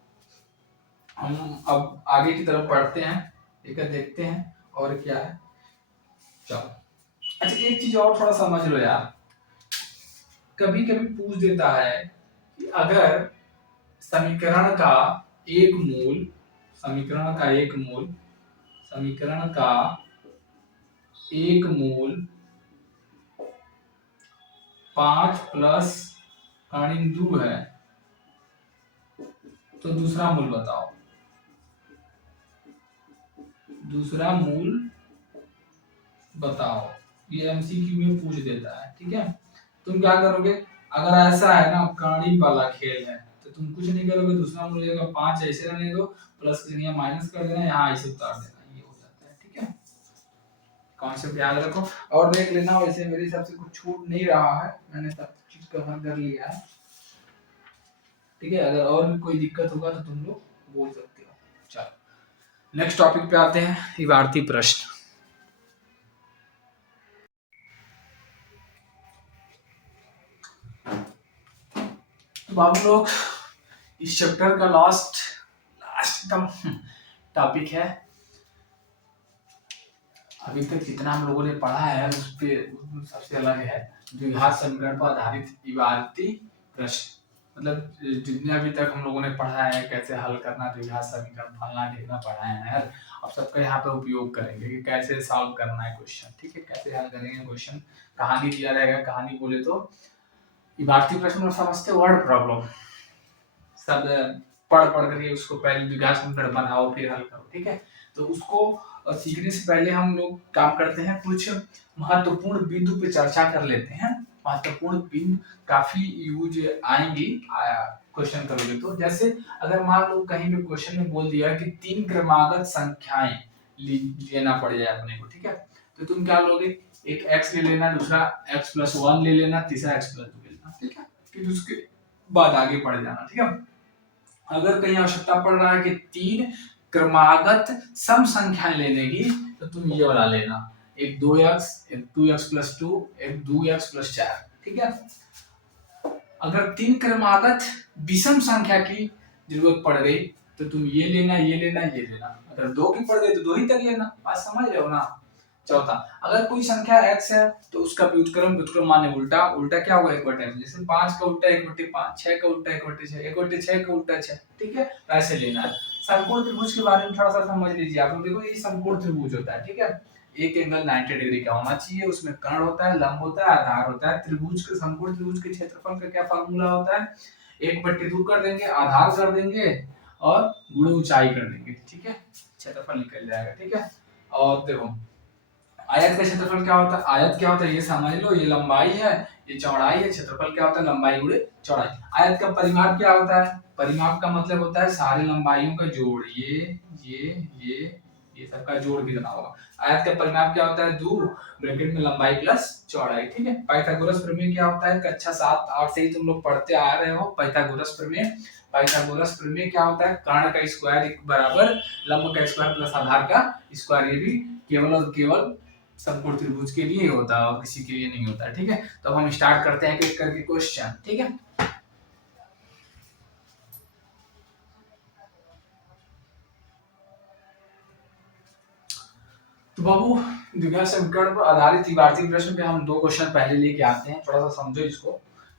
हम अब आगे की तरफ पढ़ते हैं, ठीक है, देखते हैं और क्या है। चलो अच्छा, एक चीज और थोड़ा समझ लो यार, कभी कभी पूछ देता है कि अगर समीकरण का एक मूल, समीकरण का एक मूल, समीकरण का एक मूल 5 प्लस ऋण 2 है, तो दूसरा मूल बताओ, दूसरा मूल बताओ, ये MCQ में पूछ देता है, ठीक है। तुम क्या करोगे, अगर ऐसा है ना कहानी वाला खेल है, तो तुम कुछ नहीं करोगे, दूसरा मूल लेगा 5 ऐसे रहने दो, प्लस कर देना माइनस कर देना, यहाँ ऐसे उतार देना, ये हो जाता है, ठीक है। कॉन्सेप्ट याद रखो और देख लेना, वैसे मेरे हिसाब से कुछ छूट नहीं रहा है, मैंने सब चीज कवर कर लिया है, ठीक है। अगर और भी कोई दिक्कत होगा तो तुम लोग बोल सकते हो। चलो नेक्स्ट टॉपिक पे आते हैं, इबारती प्रश्न। तो आप लोग इस चैप्टर का लास्ट टॉपिक है, अभी तक जितना हम लोगों ने पढ़ा है उस पे सबसे अलग है द्विघात समीकरण पर आधारित इबारती प्रश्न, मतलब जितने अभी तक हम लोगों ने पढ़ा है कैसे हल करना द्विघात समीकरण, फलना ढिकना पढ़ा है यार, अब सबका यहाँ पे उपयोग करेंगे कि कैसे सॉल्व करना है क्वेश्चन, ठीक है, कैसे हल करेंगे क्वेश्चन, कहानी दिया रहेगा, कहानी बोले तो इबारती प्रश्न और समझते वर्ड प्रॉब्लम, सब पढ़ करके उसको पहले द्विघात समीकरण बनाओ फिर हल करो, ठीक है। तो उसको सीखने से पहले हम लोग काम करते हैं, कुछ महत्वपूर्ण बिंदु पे चर्चा कर लेते हैं, महत्वपूर्ण बिंदु काफी यूज आएंगी क्वेश्चन करोगे तो, जैसे अगर मान लो कहीं पे क्वेश्चन में बोल दिया कि 3 क्रमागत संख्याएं लेना पड़ जाए अपने को, ठीक है, तो तुम क्या लोगे, एक x ले लेना, दूसरा x+1 ले लेना, तीसरा x+2 ले लेना, ठीक है, फिर उसके बाद आगे बढ़ जाना, ठीक है। अगर कहीं आवश्यकता पड़ रहा है कि 3 क्रमागत सम संख्याएं लेने की, तो तुम ये वाला लेना, एक 2x, एक 2x+2, एक 2x+4, ठीक है। अगर 3 क्रमागत विषम संख्या की जरूरत पड़ गई तो तुम ये लेना, ये लेना, ये लेना, अगर 2 की पड़ गई तो 2 ही तक लेना, बात समझ रहे हो ना। चौथा, अगर कोई संख्या x है तो उसका व्युत्क्रम माने उल्टा, उल्टा क्या होगा 1/m, जैसे 5 का उल्टा 1/5, 6 का उल्टा 1/6, 1/6 का उल्टा 6, ठीक है, ऐसे लेना है। समकोण त्रिभुज के बारे में थोड़ा सा समझ लीजिए आप लोग, देखो ये समकोण त्रिभुज होता है, ठीक है, एक एंगल 90 डिग्री का होना चाहिए, उसमें कर्ण होता है, लंब होता है, आधार होता है, त्रिभुज के समकोण त्रिभुज के क्षेत्रफल का क्या फार्मूला होता है, 1/2 कर देंगे, आधार कर देंगे और गुणे ऊंचाई कर देंगे, ठीक है, क्षेत्रफल निकल जाएगा, ठीक है। और देखो आयत का क्षेत्रफल क्या होता है, आयत क्या होता है ये समझ लो, ये लंबाई है, ये चौड़ाई है, क्षेत्रफल क्या होता है, लंबाई गुणे चौड़ाई। आयत का परिमाप क्या होता है, परिमाप का मतलब होता है सारे लंबाइयों का जोड़, ये सबका जोड़ कितना होगा। आयत का परिमाप क्या होता है, दूर ब्रैकेट में लंबाई प्लस चौड़ाई, ठीक है। पाइथागोरस प्रमेय क्या होता है, कक्षा 7 8 से ही तुम लोग पढ़ते आ रहे हो पाइथागोरस प्रमेय। पाइथागोरस प्रमेय क्या होता है, कर्ण का स्क्वायर बराबर लंब का स्क्वायर प्लस आधार का स्क्वायर। ये भी केवल और केवल समकोण त्रिभुज के लिए होता है और किसी के लिए नहीं होता, ठीक है। तो हम स्टार्ट करते हैं एक करके क्वेश्चन, ठीक है। तो बाबू द्विघात समीकरण पर आधारित त्रिभाज्य प्रश्न पे हम 2 क्वेश्चन पहले लेके आते हैं, थोड़ा सा समझो इसको।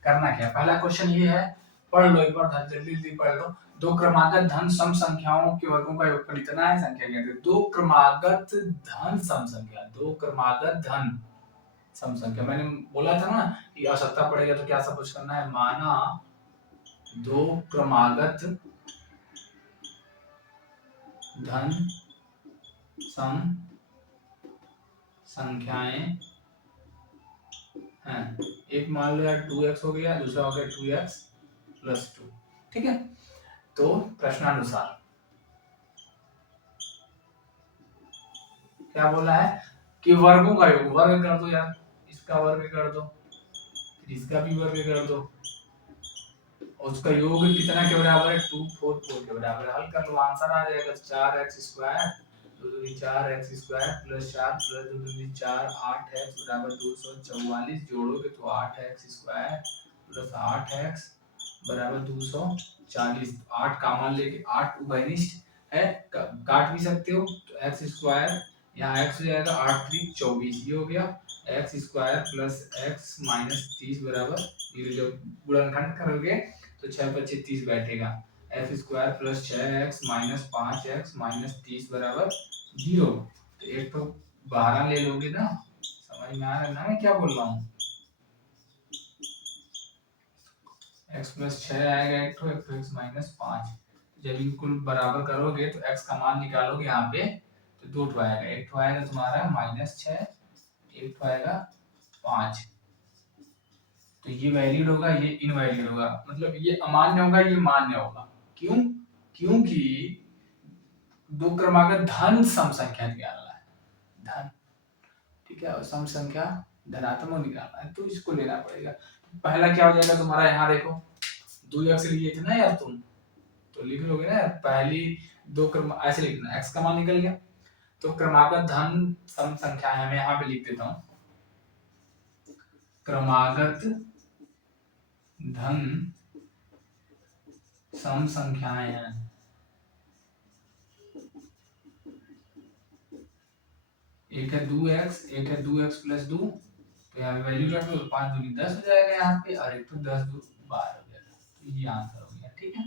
करना क्या, पहला क्वेश्चन ये है, पढ़ लो एक बार, जल्दी जल्दी पढ़ लो। दो क्रमागत धन सम संख्याओं के वर्गों का योगफल इतना है, संख्या कहते हैं। दो क्रमागत धन सम संख्या, दो क्रमागत धन सम संख्या, मैंने बोला था ना कि आवश्यकता पड़ेगा तो क्या सब कुछ करना है। माना दो क्रमागत धन सम संख्याएं हैं, एक मान लो यार 2x हो गया, दूसरा हो गया 2x + 2, ठीक है। तो प्रश्नानुसार क्या बोला है कि वर्गों का योग, वर्ग कर दो यार, इसका वर्ग कर दो, इसका भी वर्ग कर दो, और उसका योग कितना के बराबर है, 2 4 4 के बराबर है। हल कर लो, आंसर आ जाएगा 4x² 2 4x² + 4 + 2 4 8x = 244, जोड़ोगे तो 8x² + 8x = 240। 8 कॉमन लेके 8 उभयनिष्ठ है, काट भी सकते हो, तो x² यहाँ x हो जाएगा 8 3 24, ये हो गया x² + x - 30 बराबर 0। जब गुणनखंड करोगे तो 6 × 25 30 बैठेगा, x² + 6x - 5x - 30 बराबर 0। तो एक तो 12 ले लोगे ना, समझ में आ रहा है ना मैं क्या बोल रहा हूँ। x + 6 आएगा एक तो x - 5, जब इनको बराबर करोगे तो x का मान निकालोगे यहाँ पे तो 2 ठो आएगा, एक ठो आएगा तुम्हारा -6, एक ठो आएगा 5। तो ये वैलिड होगा, ये इनवैलिड होगा, मतलब ये अमान्य होगा, ये मान्य होगा। क्यों, क्योंकि दो क्रमागत धन सम संख्या निकालना है, धन, ठीक है, और सम संख्या धनात्मक निकालना है, तो इसको लेना पड़ेगा। पहला क्या हो जाएगा तुम्हारा, यहाँ देखो 2x लिए थे ना यार तुम, तो लिख लोगे ना, पहली दो क्रम ऐसे लिखना, x का मान निकल गया, तो क्रमागत धन सम संख्या है, मैं यहाँ पे लिख देता हूँ, क्रमागत धन सम संख्याएं हैं, एक है 2x, एक है 2x + 2, तो यहाँ पे वैल्यू रख दो, 5 दूनी 10 हो जाएगा यहाँ पे, और एक तो 10 2 12 हो जाएगा, तो ये आंसर हो गया, ठीक है।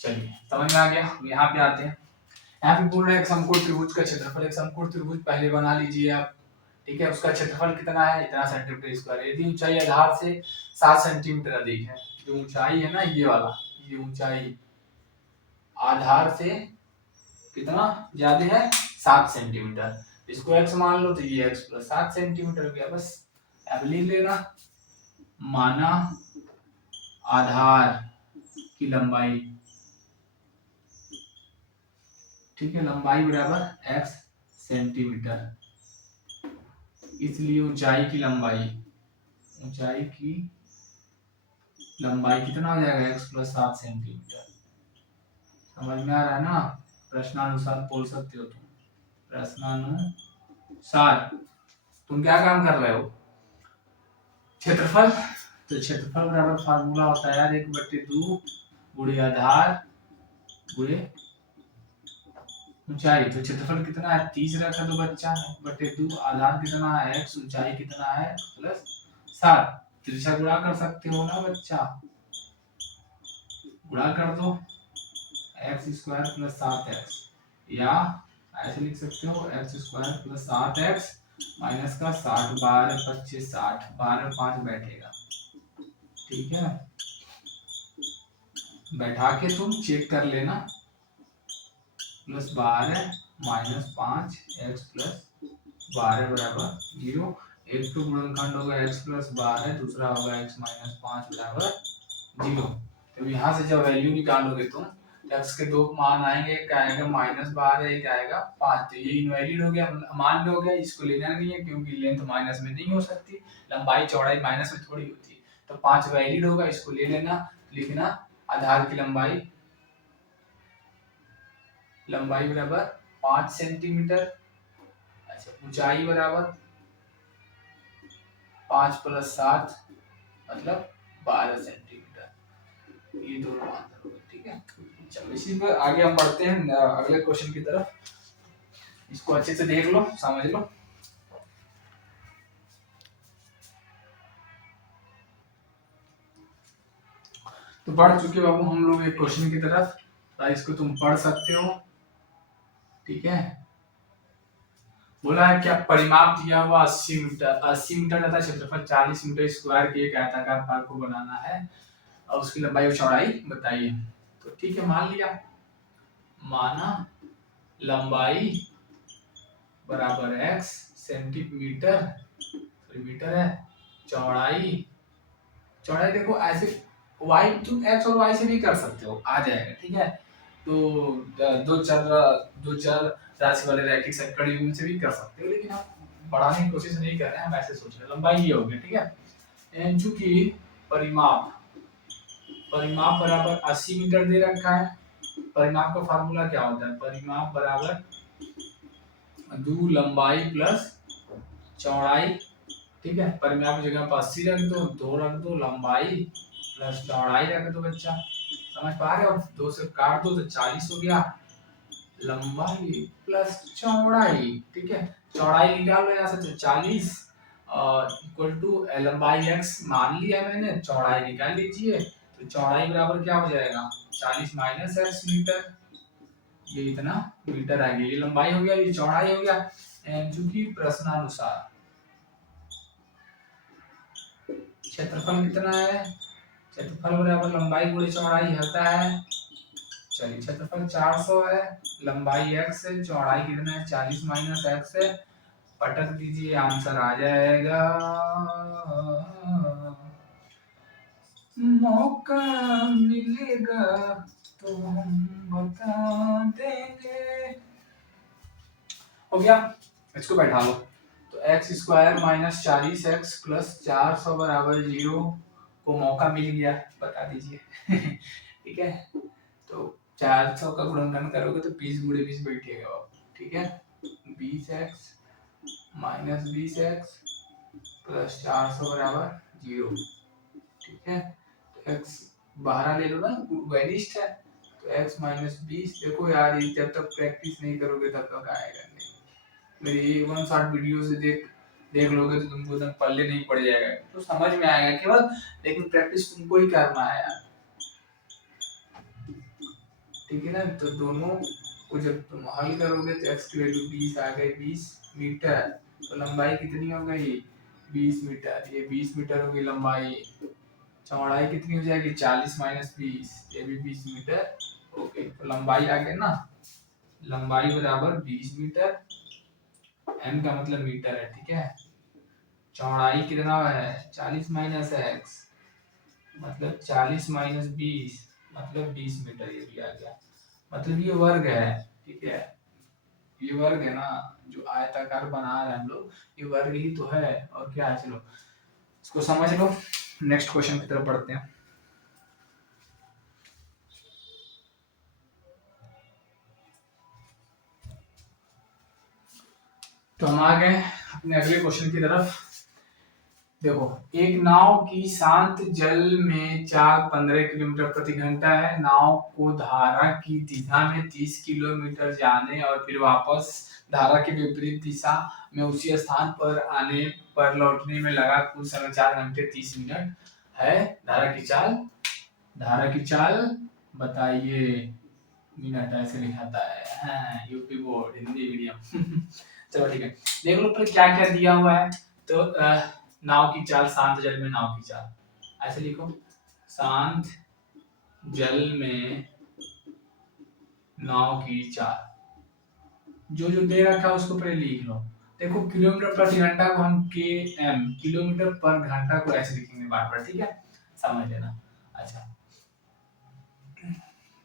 चलिए समझ में आ गया। यहाँ पे आते हैं, यहाँ पे बोल रहे हैं समकोण त्रिभुज का क्षेत्रफल, एक समकोण त्रिभुज पहले बना लीजिए आप, ठीक है। उसका क्षेत्रफल कितना है, इतना सेंटीमीटर²। यदि ऊंचाई आधार से 7 सेंटीमीटर अधिक है, जो ऊंचाई है ना ये वाला, ये ऊंचाई आधार से कितना ज्यादा है, 7 सेंटीमीटर, इसको x मान लो तो ये x + 7 सेंटीमीटर हो गया, बस अब लिख लेना। माना आधार की लंबाई, ठीक है, लंबाई बराबर x सेंटीमीटर, इसलिए ऊंचाई की लंबाई, ऊंचाई की लंबाई कितना हो जाएगा, x + 7 सेंटीमीटर। समझ में आ रहा है ना, प्रश्नानुसार बोल सकते हो तुम, प्रश्नानुसार तुम क्या काम कर रहे हो, क्षेत्रफल, तो क्षेत्रफल बराबर फार्मूला होता है यार 1/2 गुणे आधार गुणे ऊंचाई। तो क्षेत्रफल कितना है, 30 रखा तो बच्चा 1/2, आधार कितना है x, ऊंचाई कितना है +7, तिरछा गुणा कर सकते हो ना बच्चा, गुणा कर दो, x² + 7x, या ऐसे लिख सकते हो x² + 7x माइनस का 60, 12 25 60, 12 5 बैठेगा, ठीक है। बैठा के तुम चेक कर लेना, +12 - 5 x + 12 = 0, एक तो गुणनखंड होगा x प्लस 12, दूसरा होगा x माइनस 5 बराबर 0। तो यहाँ से जब वैल्यू निकालोगे तुम, x के दो मान आएंगे, एक आएगा -12, एक आएगा 5। तो ये इनवैलिड हो गया, अमान्य हो गया, इसको लेना नहीं है क्योंकि लेंथ माइनस में नहीं हो सकती, लंबाई चौड़ाई माइनस में थोड़ी होती है। तो 5 वैलिड होगा, इसको ले लेना, लिखना आधार की लंबाई बराबर 5 सेंटीमीटर, अच्छा ऊंचाई बराबर 5 + 7 मतलब 12 सेंटीमीटर। ये दोनों आंसर होगा, ठीक है। चलो इसी पर आगे हम बढ़ते हैं अगले क्वेश्चन की तरफ। इसको अच्छे से देख लो, समझ लो। तो बढ़ चुके बाबू हम लोग एक क्वेश्चन की तरफ, इसको तुम पढ़ सकते हो, ठीक है। बोला है क्या, परिमाप दिया हुआ 80 मीटर, 80 मीटर तथा क्षेत्रफल 40 मीटर स्क्वायर के एक आयताकार पार्क को बनाना है और उसकी लंबाई और चौड़ाई बताइए। तो ठीक है, मान लिया, माना लंबाई बराबर x सेंटीमीटर मीटर है, चौड़ाई देखो ऐसे y, तुम x और y से भी कर सकते हो, आ जाएगा, ठीक है। तो दो चर राशि वाले रैखिक समीकरण युग्म से भी कर सकते हो, लेकिन हम बढ़ाने की कोशिश नहीं कर रहे हैं, हम ऐसे सोच रहे हैं। लंबाई ये हो गया, ठीक है। चूंकि परिमाप बराबर 80 मीटर दे रखा है, परिमाप का फार्मूला क्या होता है, परिमाप बराबर 2 लंबाई प्लस चौड़ाई, ठीक है। परिमाप की जगह पर 80 रख दो, 2 रख दो, लंबाई प्लस चौड़ाई रख दो बच्चा, समझ पा रहे हो। 2 से काट दो तो 40 हो गया, लंबाई प्लस चौड़ाई, ठीक है। चौड़ाई निकाल लो यहाँ से, तो 40 इक्वल टू लंबाई x मान लिया मैंने, चौड़ाई निकाल लीजिए। तो चौड़ाई बराबर क्या हो जाएगा, 40 माइनस x मीटर, ये इतना मीटर आ गया, ये लंबाई हो गया, ये चौड़ाई हो गया। चूंकि प्रश्नानुसार क्षेत्रफल कितना है, क्षेत्रफल बराबर लंबाई गुणे चौड़ाई होता है, चलिए क्षेत्रफल 400 है, लंबाई x है, चौड़ाई कितना है 40 माइनस x है, पटक दीजिए, आंसर आ जाएगा। मौका मिलेगा तो हम बता देंगे। हो गया, इसको बैठा लो। तो x square minus 40x plus 400 बराबर 0 को मौका मिल गया, बता दीजिए। ठीक है, तो 400 का गुणनखंड करोगे तो 20 गुणे 20 बैठेगा, ठीक है। 20x माइनस 20x प्लस 400 बराबर 0, ठीक है। तो x बाहर ले लो ना, वैनिस्ट है, तो x माइनस 20। देखो यार, जब तक प्रैक्टिस नहीं करोगे तब तक आएगा नहीं। मेरी 1 शॉर्ट वीडियो से देख लोगे तो तुमको एकदम पल्ले नहीं पड़ जाएगा, तो समझ में आएगा केवल, लेकिन प्रैक्टिस तुमको ही करना है यार, ठीक है ना। तो दोनों को जब तुम हल करोगे तो x की वैल्यू 20 आ गई, 20 मीटर, तो लंबाई कितनी हो गई 20 मीटर, ये 20 मीटर होगी लंबाई, चौड़ाई कितनी हो जाएगी 40 माइनस 20, ये भी 20 मीटर, ओके। तो लंबाई आ गया ना, लंबाई बराबर 20 मीटर, m का मतलब मीटर है, ठीक है। चौड़ाई कितना है 40 माइनस x मतलब 40 माइनस 20 मतलब 20 मीटर, ये भी आ गया, मतलब ये वर्ग है, ठीक है। ये वर्ग है ना, जो आयताकार बना रहे हैं हम लोग, ये वर्ग ही तो है, और क्या है। चलो इसको समझ लो, नेक्स्ट क्वेश्चन की तरफ बढ़ते हैं। तो हम आ गए अपने अगले क्वेश्चन की तरफ। देखो, एक नाव की शांत जल में चाल 15 किलोमीटर प्रति घंटा है, नाव को धारा की दिशा में 30 किलोमीटर जाने और फिर वापस धारा के विपरीत दिशा में उसी स्थान पर आने पर लौटने में लगा कुल समय 4 घंटे 30 मिनट है। धारा की चाल बताइए, मिनट ऐसे लिखाता है, हाँ, यूपी बोर्ड हिंदी मीडियम। चलो ठीक है, देख लो पर क्या क्या दिया हुआ है। तो नाव की चाल, शांत जल में नाव की चाल, ऐसे लिखो, शांत जल में नाव की चाल, जो जो दे रखा है उसको पहले लिख लो। देखो किलोमीटर प्रति घंटा को हम के एम किलोमीटर पर घंटा को ऐसे लिखेंगे बार बार, ठीक है, समझ लेना। अच्छा,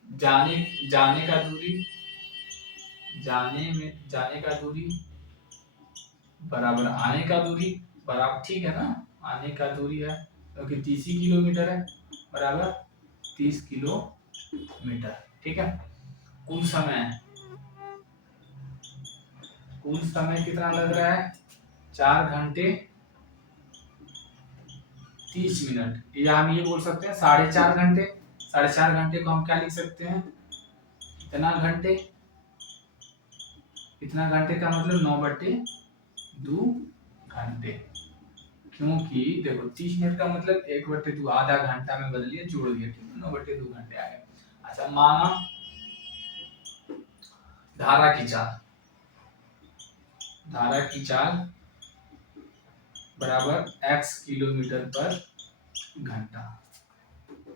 जाने जाने का दूरी, जाने का दूरी बराबर आने का दूरी बराबर, ठीक है ना, आने का दूरी है क्योंकि 30 ही किलोमीटर है, बराबर 30 किलोमीटर, ठीक है। कुल समय, कुल समय कितना लग रहा है, 4 घंटे 30 मिनट, या हम ये बोल सकते हैं 4.5 घंटे। 4.5 घंटे को हम क्या लिख सकते हैं, इतना घंटे, इतना घंटे का मतलब 9/2 घंटे, क्योंकि देखो 30 मिनट का मतलब 1/2 आधा घंटा में बदलिए, जोड़ दिया, ठीक है, 9/2 घंटे आ गए। अच्छा, माना धारा की चाल, धारा की चाल बराबर x किलोमीटर पर घंटा,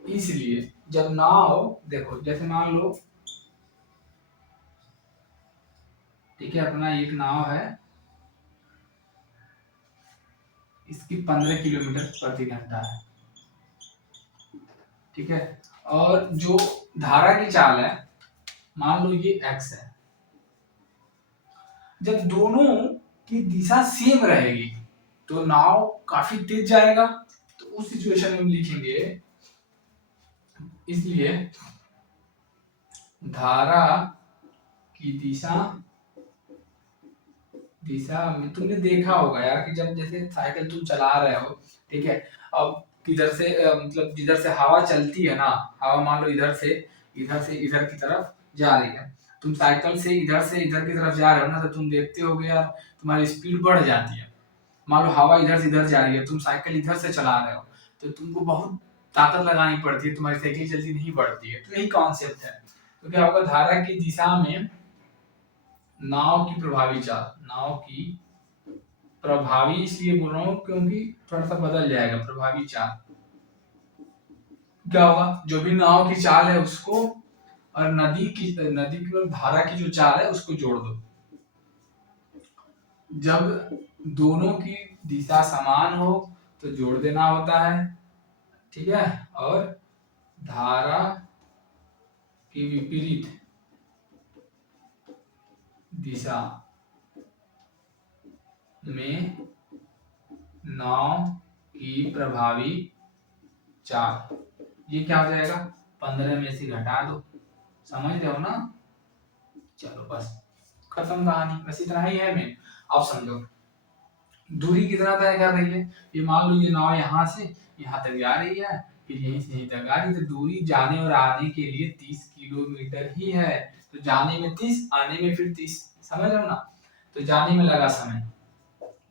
इसलिए जब नाव, देखो जैसे मान लो, ठीक है, अपना एक नाव है, इसकी 15 किलोमीटर प्रति घंटा है, ठीक है, और जो धारा की चाल है मान लो ये x है, जब दोनों की दिशा सेम रहेगी तो नाव काफी तेज जाएगा, तो उस सिचुएशन में हम लिखेंगे, इसलिए धारा की दिशा, दिशा में तुमने देखा होगा यार कि जब जैसे साइकिल तुम चला रहे हो, ठीक है, अब किधर से मतलब जिधर से हवा चलती है ना, हवा मान लो इधर से इधर की तरफ जा रही है, तुम साइकिल से इधर की तरफ जा रहे हो ना, तो तुम देखते होगे यार तुम्हारी स्पीड बढ़ जाती है। मान लो हवा इधर से इधर जा रही है, तुम साइकिल इधर से चला रहे हो, तो तुमको बहुत ताकत लगानी पड़ती है, तुम्हारी साइकिल जल्दी नहीं बढ़ती है, तो यही कॉन्सेप्ट है। तो क्या होगा, धारा की दिशा में नाव की प्रभावी चाल, नाव की प्रभावी इसलिए बोल रहा हूँ क्योंकि थोड़ा सा बदल जाएगा, प्रभावी चाल क्या होगा, जो भी नाव की चाल है उसको और नदी की धारा की जो चाल है उसको जोड़ दो, जब दोनों की दिशा समान हो तो जोड़ देना होता है, ठीक है, और धारा की विपरीत दिशा में नाव की प्रभावी चाल, ये क्या हो जाएगा, 15 में से घटा दो, समझ रहे हो ना। चलो बस खत्म कहानी, बस इतना ही है। मैं अब समझो दूरी कितना तय कर रही है, ये मान लो ये नाव यहाँ से यहाँ तक जा रही है, फिर यहीं से यहीं तक आ रही है, तो दूरी जाने और आने के लिए 30 किलोमीटर ही है, तो जाने में 30, आने में फिर 30, समझ रहे हो ना। तो जाने में लगा समय,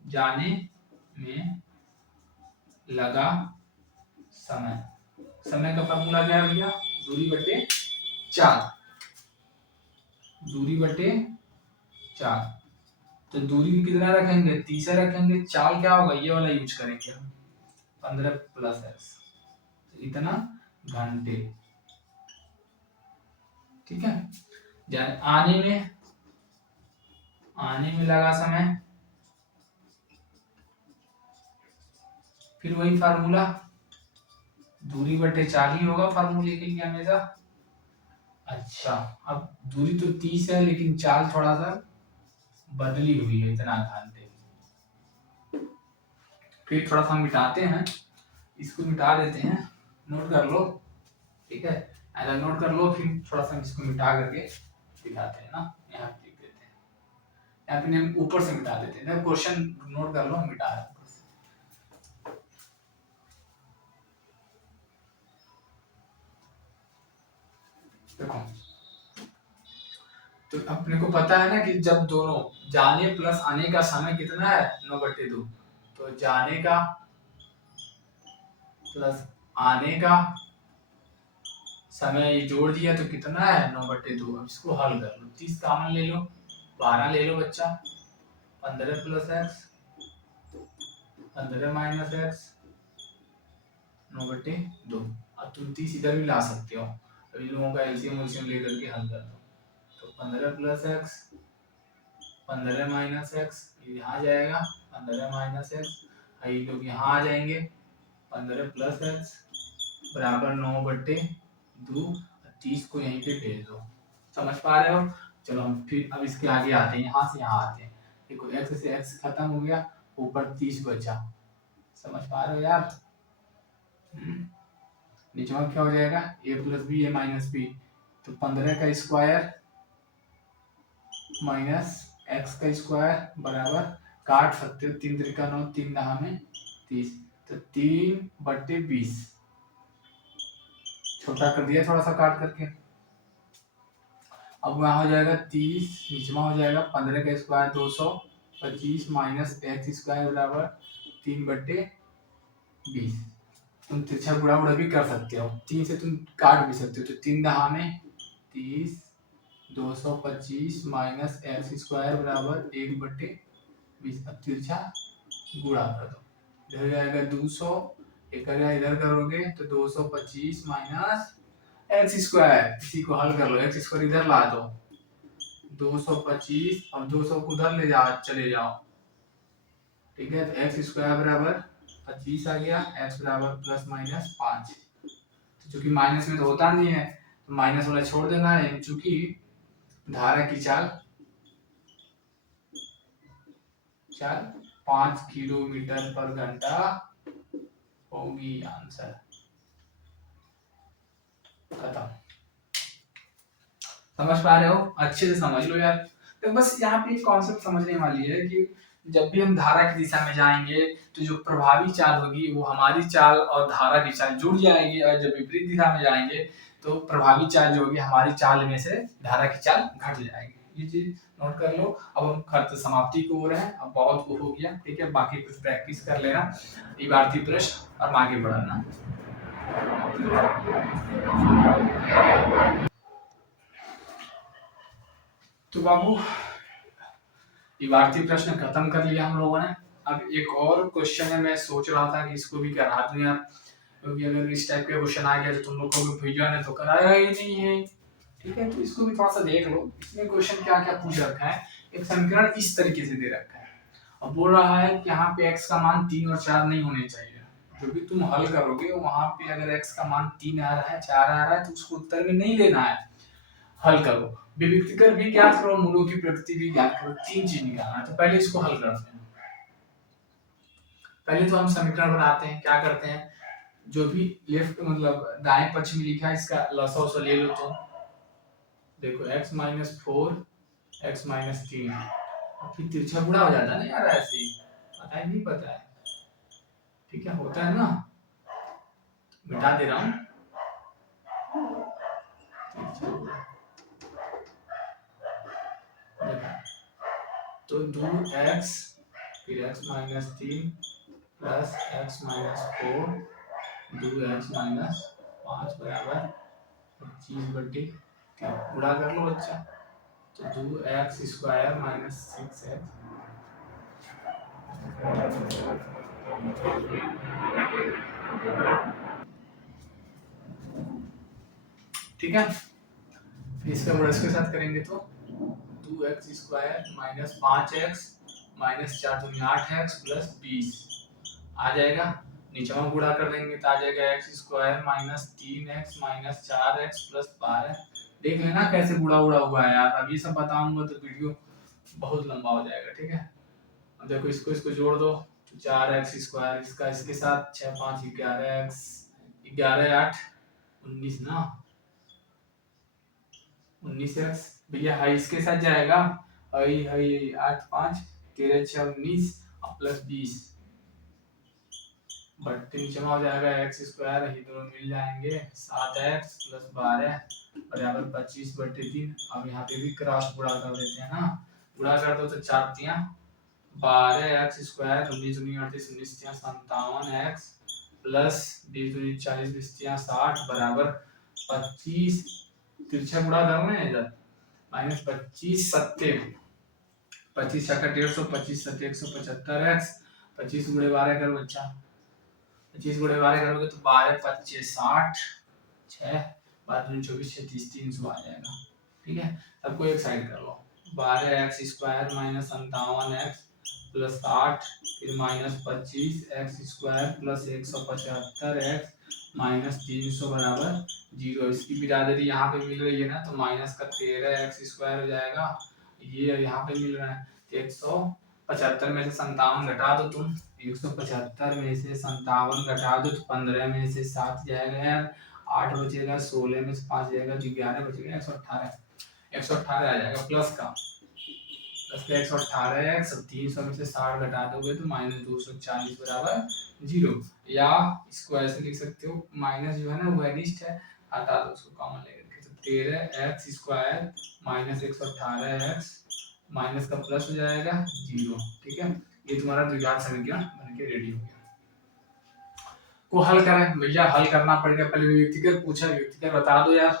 जाने में लगा समय, समय का फॉर्मूला क्या है भैया, दूरी बटे चाल, दूरी बटे चाल, तो दूरी कितना रखेंगे, 30 रखेंगे, चाल क्या होगा ये वाला यूज करेंगे हम, 15 + x, इतना घंटे, ठीक है। आने में लगा समय, फिर वही फार्मूला, दूरी बटे चाल ही होगा फार्मूले के लिए हमेशा। अच्छा, अब दूरी तो 30 है लेकिन चाल थोड़ा सा बदली हुई है, इतना घंटे, फिर थोड़ा सा मिटाते हैं, इसको मिटा देते हैं, नोट कर लो, ठीक है, ऐसा नोट कर लो, फिर थोड़ा सा इसको मिटा करके दिखाते हैं ना, यहाँ लिख देते हैं, यहाँ पे हम ऊपर से मिटा देते हैं, क्वेश्चन नोट कर लो, हम मिटा रहे हैं। देखो तो अपने को पता है ना कि जब दोनों जाने प्लस आने का समय कितना है, 9/2, तो जाने का प्लस आने का समय जोड़ दिया तो कितना है, 9/2। अब इसको हल कर लो, 30 कॉमन ले लो, 12 ले लो बच्चा, 15 + x, 15 - x, 9/2। अब तुम 30 इधर भी ला सकते हो, अब इन लोगों का एलसीएम लेकर के हल कर लो, तो 15 + x 15 माइनस एक्स, यहाँ जाएगा 15 माइनस एक्स, ये लोग यहाँ आ जाएंगे 15 प्लस एक्स बराबर 9/2, 30 को यहीं पे भेज दो। समझ पा रहे हो? चलो हम फिर अब इसके आगे आते हैं, यहाँ से यहाँ आते हैं। देखो एक्स से एक्स खत्म हो गया, ऊपर 30 बचा। समझ पा रहे हो यार? नीचे में क्या हो जाएगा, ए प्लस बी ए माइनस बी, तो 15 का स्क्वायर माइनस एक्स का स्क्वायर बराबर, काट सकते हो 3 त्रिका 9, 3 दहा में 30, तो 3/20 छोटा कर दिया थोड़ा सा काट करके। अब वहाँ हो जाएगा 30, नीचे में हो जाएगा 15 का स्क्वायर 225 माइनस एक्स स्क्वायर बराबर 3/20। तुम तिरछा गुणा उड़ा भी कर सकते हो, 3 से तुम काट भी सकते हो, तो 3 दहा में 30, 225 माइनस एक्स स्क्वायर बराबर 1/20। अब तिरछा गुणा कर दो, इधर जाएगा 200, एक इधर करोगे तो 225 माइनस एक्स स्क्वायर, इसी को हल कर लो, एक्स स्क्वायर इधर ला दो 225, अब 200 को उधर ले जाओ, चले जाओ, ठीक है। तो एक्स स्क्वायर बराबर 25 आ गया, एक्स बराबर प्लस माइनस 5, तो चूंकि माइनस में तो होता नहीं है तो माइनस वाला छोड़ देना है, चूंकि धारा की चाल 5 किलोमीटर पर घंटा होगी। आंसर खत्म। समझ पा रहे हो? अच्छे से समझ लो यार। तो बस यहाँ पे एक कॉन्सेप्ट समझने वाली है कि जब भी हम धारा की दिशा में जाएंगे तो जो प्रभावी चाल होगी वो हमारी चाल और धारा की चाल जुड़ जाएगी, और जब विपरीत दिशा में जाएंगे तो प्रभावी चाल जो होगी हमारी चाल में से धारा की चाल घट जाएगी। ये चीज नोट कर लो। अब हम खत समाप्ति को हो रहे हैं, अब बहुत वो हो गया, ठीक है। बाकी कुछ प्रैक्टिस कर लेना, इबारती प्रश्न और आगे बढ़ना। तो बाबू इबारती प्रश्न खत्म कर लिया हम लोगों ने। अब एक और क्वेश्चन है, मैं सोच रहा था कि इसको भी करा दूं यार, क्योंकि अगर इस टाइप का क्वेश्चन आ गया तो तुम लोग को भी भैया ने तो कराया ही नहीं है, ठीक है। तो इसको भी थोड़ा सा देख लो, इसमें क्वेश्चन क्या क्या पूछ रखा है। एक समीकरण इस तरीके से दे रखा है और बोल रहा है कि यहाँ पे x का मान 3 और 4 नहीं होने चाहिए। जो भी तुम हल करोगे वहां पे अगर x का मान 3 आ रहा है, 4 आ रहा है, तो उसको उत्तर में नहीं लेना है, हल करो। विविक्तिकर भी ज्ञात करो, मूलों की प्रकृति भी ज्ञात करो, 3 चीज निकालना है। तो पहले इसको हल करते हैं। पहले तो हम समीकरण बनाते हैं, क्या करते हैं, जो भी लेफ्ट मतलब दाएं पक्ष में लिखा है इसका लसाव से ले लो। तो देखो x - 4 x - 3, और फिर तिरछा गुणा हो जाता है ना यार, ऐसे पता ही नहीं पता है, ठीक है, होता है ना। मिटा दे रहा हूँ, तो 2x फिर x - 3 प्लस x - 4 2x - 5 बराबर 25/3। गुणा कर लो बच्चा, तो 2x स्क्वायर माइनस 6x, ठीक है। इसका गुणा इसके साथ करेंगे तो 2x square minus 5x minus 4 दूनी 8x प्लस 20 आ जाएगा। नीचे में गुणा कर देंगे तो आ जाएगा x square minus 3x minus 4x plus 12। देख लेना कैसे गुणा उड़ा हुआ है यार, अब ये सब बताऊंगा तो वीडियो बहुत लंबा हो जाएगा, ठीक है। अब देखो इसको जोड़ दो, तो 4x स्क्वायर इसका इसके साथ 6 5 11x 11 8 19 ना, 19x भैया हाई इसके साथ जाएगा, हाई हाई 8 5 13 6 19 प्लस 20 बट्टे जमा हो जाएगा x स्क्वायर, ये दोनों मिल जाएंगे 7x प्लस 12 बराबर 25/3। अब यहाँ पे भी क्रॉस गुणा कर देते हैं ना, गुणा कर दो तो 4 तिया 12x स्क्वायर 19 दूनी 38 19 तिया 57x प्लस 20 दूनी 40 20 तिया 60 बराबर 25, तिरछा गुणा करना है इधर, माइनस 25 सत्ते 25 छक्का 150 25 सत्ते 175x 25 गुणे 12 करो बच्चा, 25 गुणे 12 करोगे तो 12 25 60 6 12 24 36 300 आ जाएगा, ठीक है। सबको एक साइड कर लो, 12x² माइनस 57x प्लस 8 फिर minus 25x² plus 175x minus 300 बराबर 0। इसकी बिरादरी यहाँ पे मिल रही है ना, तो माइनस का 13x² हो जाएगा। ये यहाँ पे मिल रहा है 175 में से 57 घटा दो तुम, 175 में से 57 घटा दो तो 15 में से 7 जाएगा यार, 8 बचेगा, 16 में से 5 जाएगा तो 11 बचेगा, 118 आ जाएगा प्लस का 118x। 300 में से 60 घटा दोगे तो माइनस 240 बराबर 0। या इसको ऐसे लिख सकते हो, माइनस जो है ना वो अनिष्ट है, हटा दो उसको कॉमन लेकर के, तो 13x² माइनस 118x माइनस का प्लस हो जाएगा 0। ठीक है, ये तुम्हारा द्विघात समीकरण बन के रेडी हो गया। को हल करें भैया, हल करना पड़ेगा, पहले व्यक्तिगत पूछा, व्यक्तिगत बता दो यार।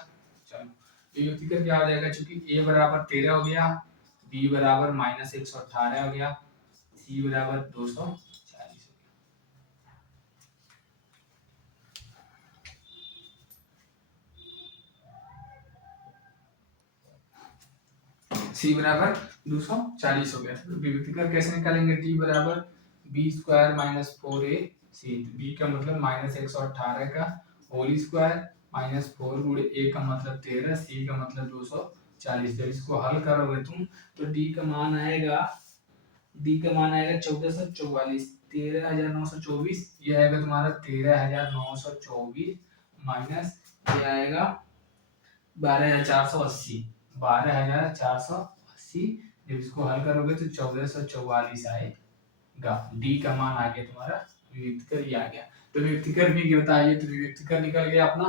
चलो व्यक्तिगत क्या हो जाएगा, चूंकि a बराबर 13 हो गया, b बराबर माइनस 118 हो गया, c बराबर 240 हो गया, c बराबर 240 हो गया। तो व्यक्तिगत कैसे निकालेंगे, d बराबर b² माइनस 4ac, b का मतलब माइनस 118 का होल स्क्वायर माइनस 4 गुणे a का मतलब 13, c का मतलब 240। जब इसको हल करोगे तुम तो d का मान आएगा 1444, 13,924, ये आएगा तुम्हारा 13,924 माइनस ये आएगा 12,480, 12,480। जब इसको हल करोगे तो 1444 आएगा। डी का मान आ गया तुम्हारा, व्यक्तिकर ही आ गया। तो व्यक्तिकर भी बताइए, तो व्यक्तिकर निकल गया अपना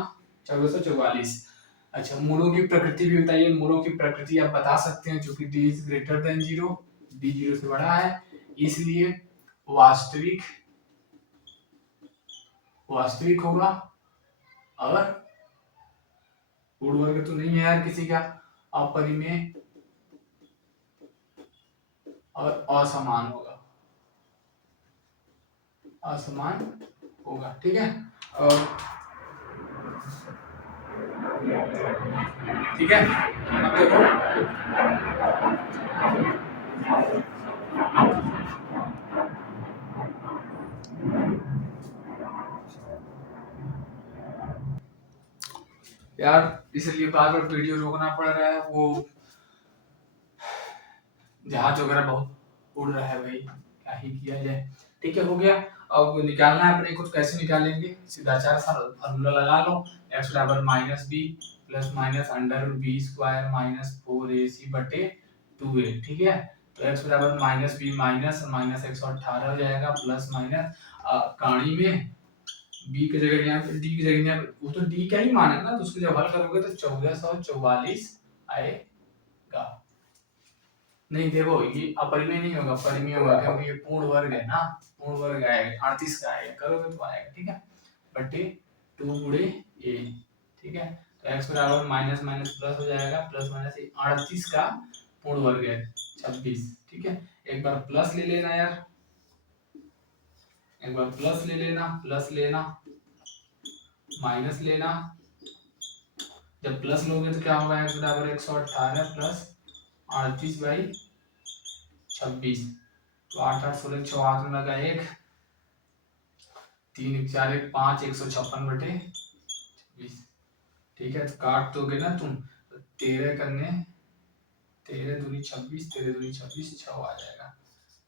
1444। अच्छा, मूलों की प्रकृति भी बताइए, मूलों की प्रकृति आप बता सकते हैं, क्योंकि D is greater than 0, D 0 से बड़ा है, इसलिए वास्तविक होगा, और पूर्ण वर्ग तो नहीं है यार किसी का, अपरिमेय और असमान होगा, असमान होगा। ठीक है, और ठीक है, अब देखो यार, इसलिए बार बार वीडियो रोकना पड़ रहा है, वो जहाज वगैरह बहुत उड़ रहा है भाई, क्या ही किया जाए। ठीक है, हो गया। अब निकालना है अपने को, तो कैसे निकालेंगे, सीधा चार फार्मूला लगा लो, x बराबर minus b plus minus under root b square minus 4ac बटे 2a। ठीक है, तो x बराबर माइनस बी माइनस माइनस 118 हो जाएगा, प्लस माइनस कहानी में b की जगह यहाँ पे d की जगह यहाँ पे, वो तो d का ही मान है ना, तो उसको जब हल करोगे तो 1444 आएगा। नहीं देखो, ये अपरिमेय नहीं होगा, परिमेय होगा, क्योंकि ये पूर्ण वर्ग है ना, पूर्ण वर्ग आएगा, 38 का आएगा, करोगे तो आएगा। ठीक है, बटे 2 गुणे a। ठीक है, तो x बराबर माइनस माइनस प्लस हो जाएगा, प्लस माइनस 38 का पूर्ण वर्ग है 26। ठीक है, एक बार प्लस ले लेना यार, एक बार प्लस ले लेना, प्लस लेना, माइनस लेना, जब प्लस लोगे तो क्या होगा, x बराबर 118 प्लस 38 बाई 26, तो 8 8 16 6 हाथ में लगा 1, 3 4 1 5, 156 बटे 26। ठीक है, तो काट दोगे ना तुम, तो 13 करने 13 दूनी 26, 13 दूनी 26, 6 आ जाएगा।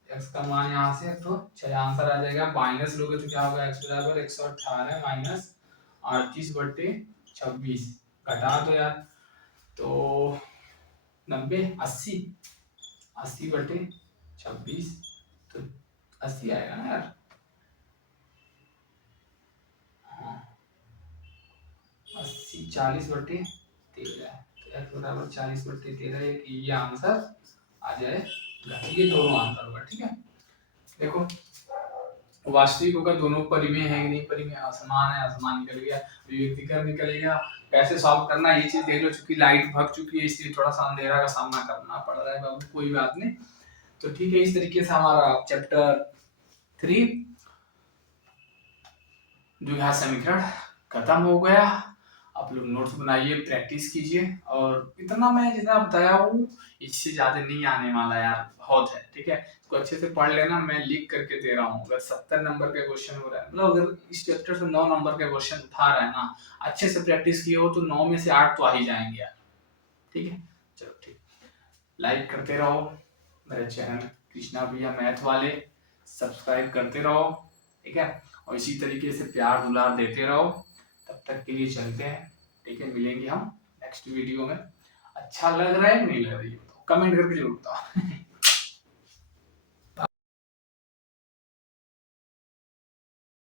x का मान यहाँ से तो 6 आंसर आ जाएगा। माइनस लोगे तो क्या होगा, x बराबर 118 माइनस 38 बटे 26, घटा दो यार, तो 90 80, 80 बटे 26, तो 80 आएगा ना यार, 80 40 बटे 13, x बराबर 40 बटे 13, ये आंसर आ जाएगा, ये दोनों आंसर होगा। ठीक है, देखो वास्तविक होगा, दोनों परिमेय है कि नहीं, परिमेय, असमान है, असमान निकल गया, व्यक्तिगत निकलेगा। कैसे सॉल्व करना ये चीज देख लो, चूंकि लाइट भग चुकी है इसलिए थोड़ा सा अंधेरा का सामना करना पड़ रहा है बाबू, कोई बात नहीं। तो ठीक है, इस तरीके से हमारा चैप्टर 3 द्विघात समीकरण खत्म हो गया। आप लोग नोट्स बनाइए, प्रैक्टिस कीजिए, और इतना मैं जितना बताया हूँ इससे ज़्यादा नहीं आने वाला यार, बहुत है, ठीक है। तो अच्छे से पढ़ लेना, मैं लिख करके दे रहा हूँ। अगर 70 नंबर का क्वेश्चन हो रहा है, मतलब अगर इस चैप्टर से 9 नंबर का क्वेश्चन उठा रहा है ना, अच्छे से प्रैक्टिस किए हो तो 9 में से 8 तो आ ही जाएंगे यार, ठीक है। चलो ठीक, लाइक करते रहो मेरे चैनल कृष्णा भैया मैथ वाले, सब्सक्राइब करते रहो, ठीक है। और इसी तरीके से प्यार दुलार देते रहो। तब तक के लिए चलते हैं, ठीक है। मिलेंगे हम नेक्स्ट वीडियो में। अच्छा लग रहा है कि नहीं लग रही है, कमेंट करके जरूर बताओ।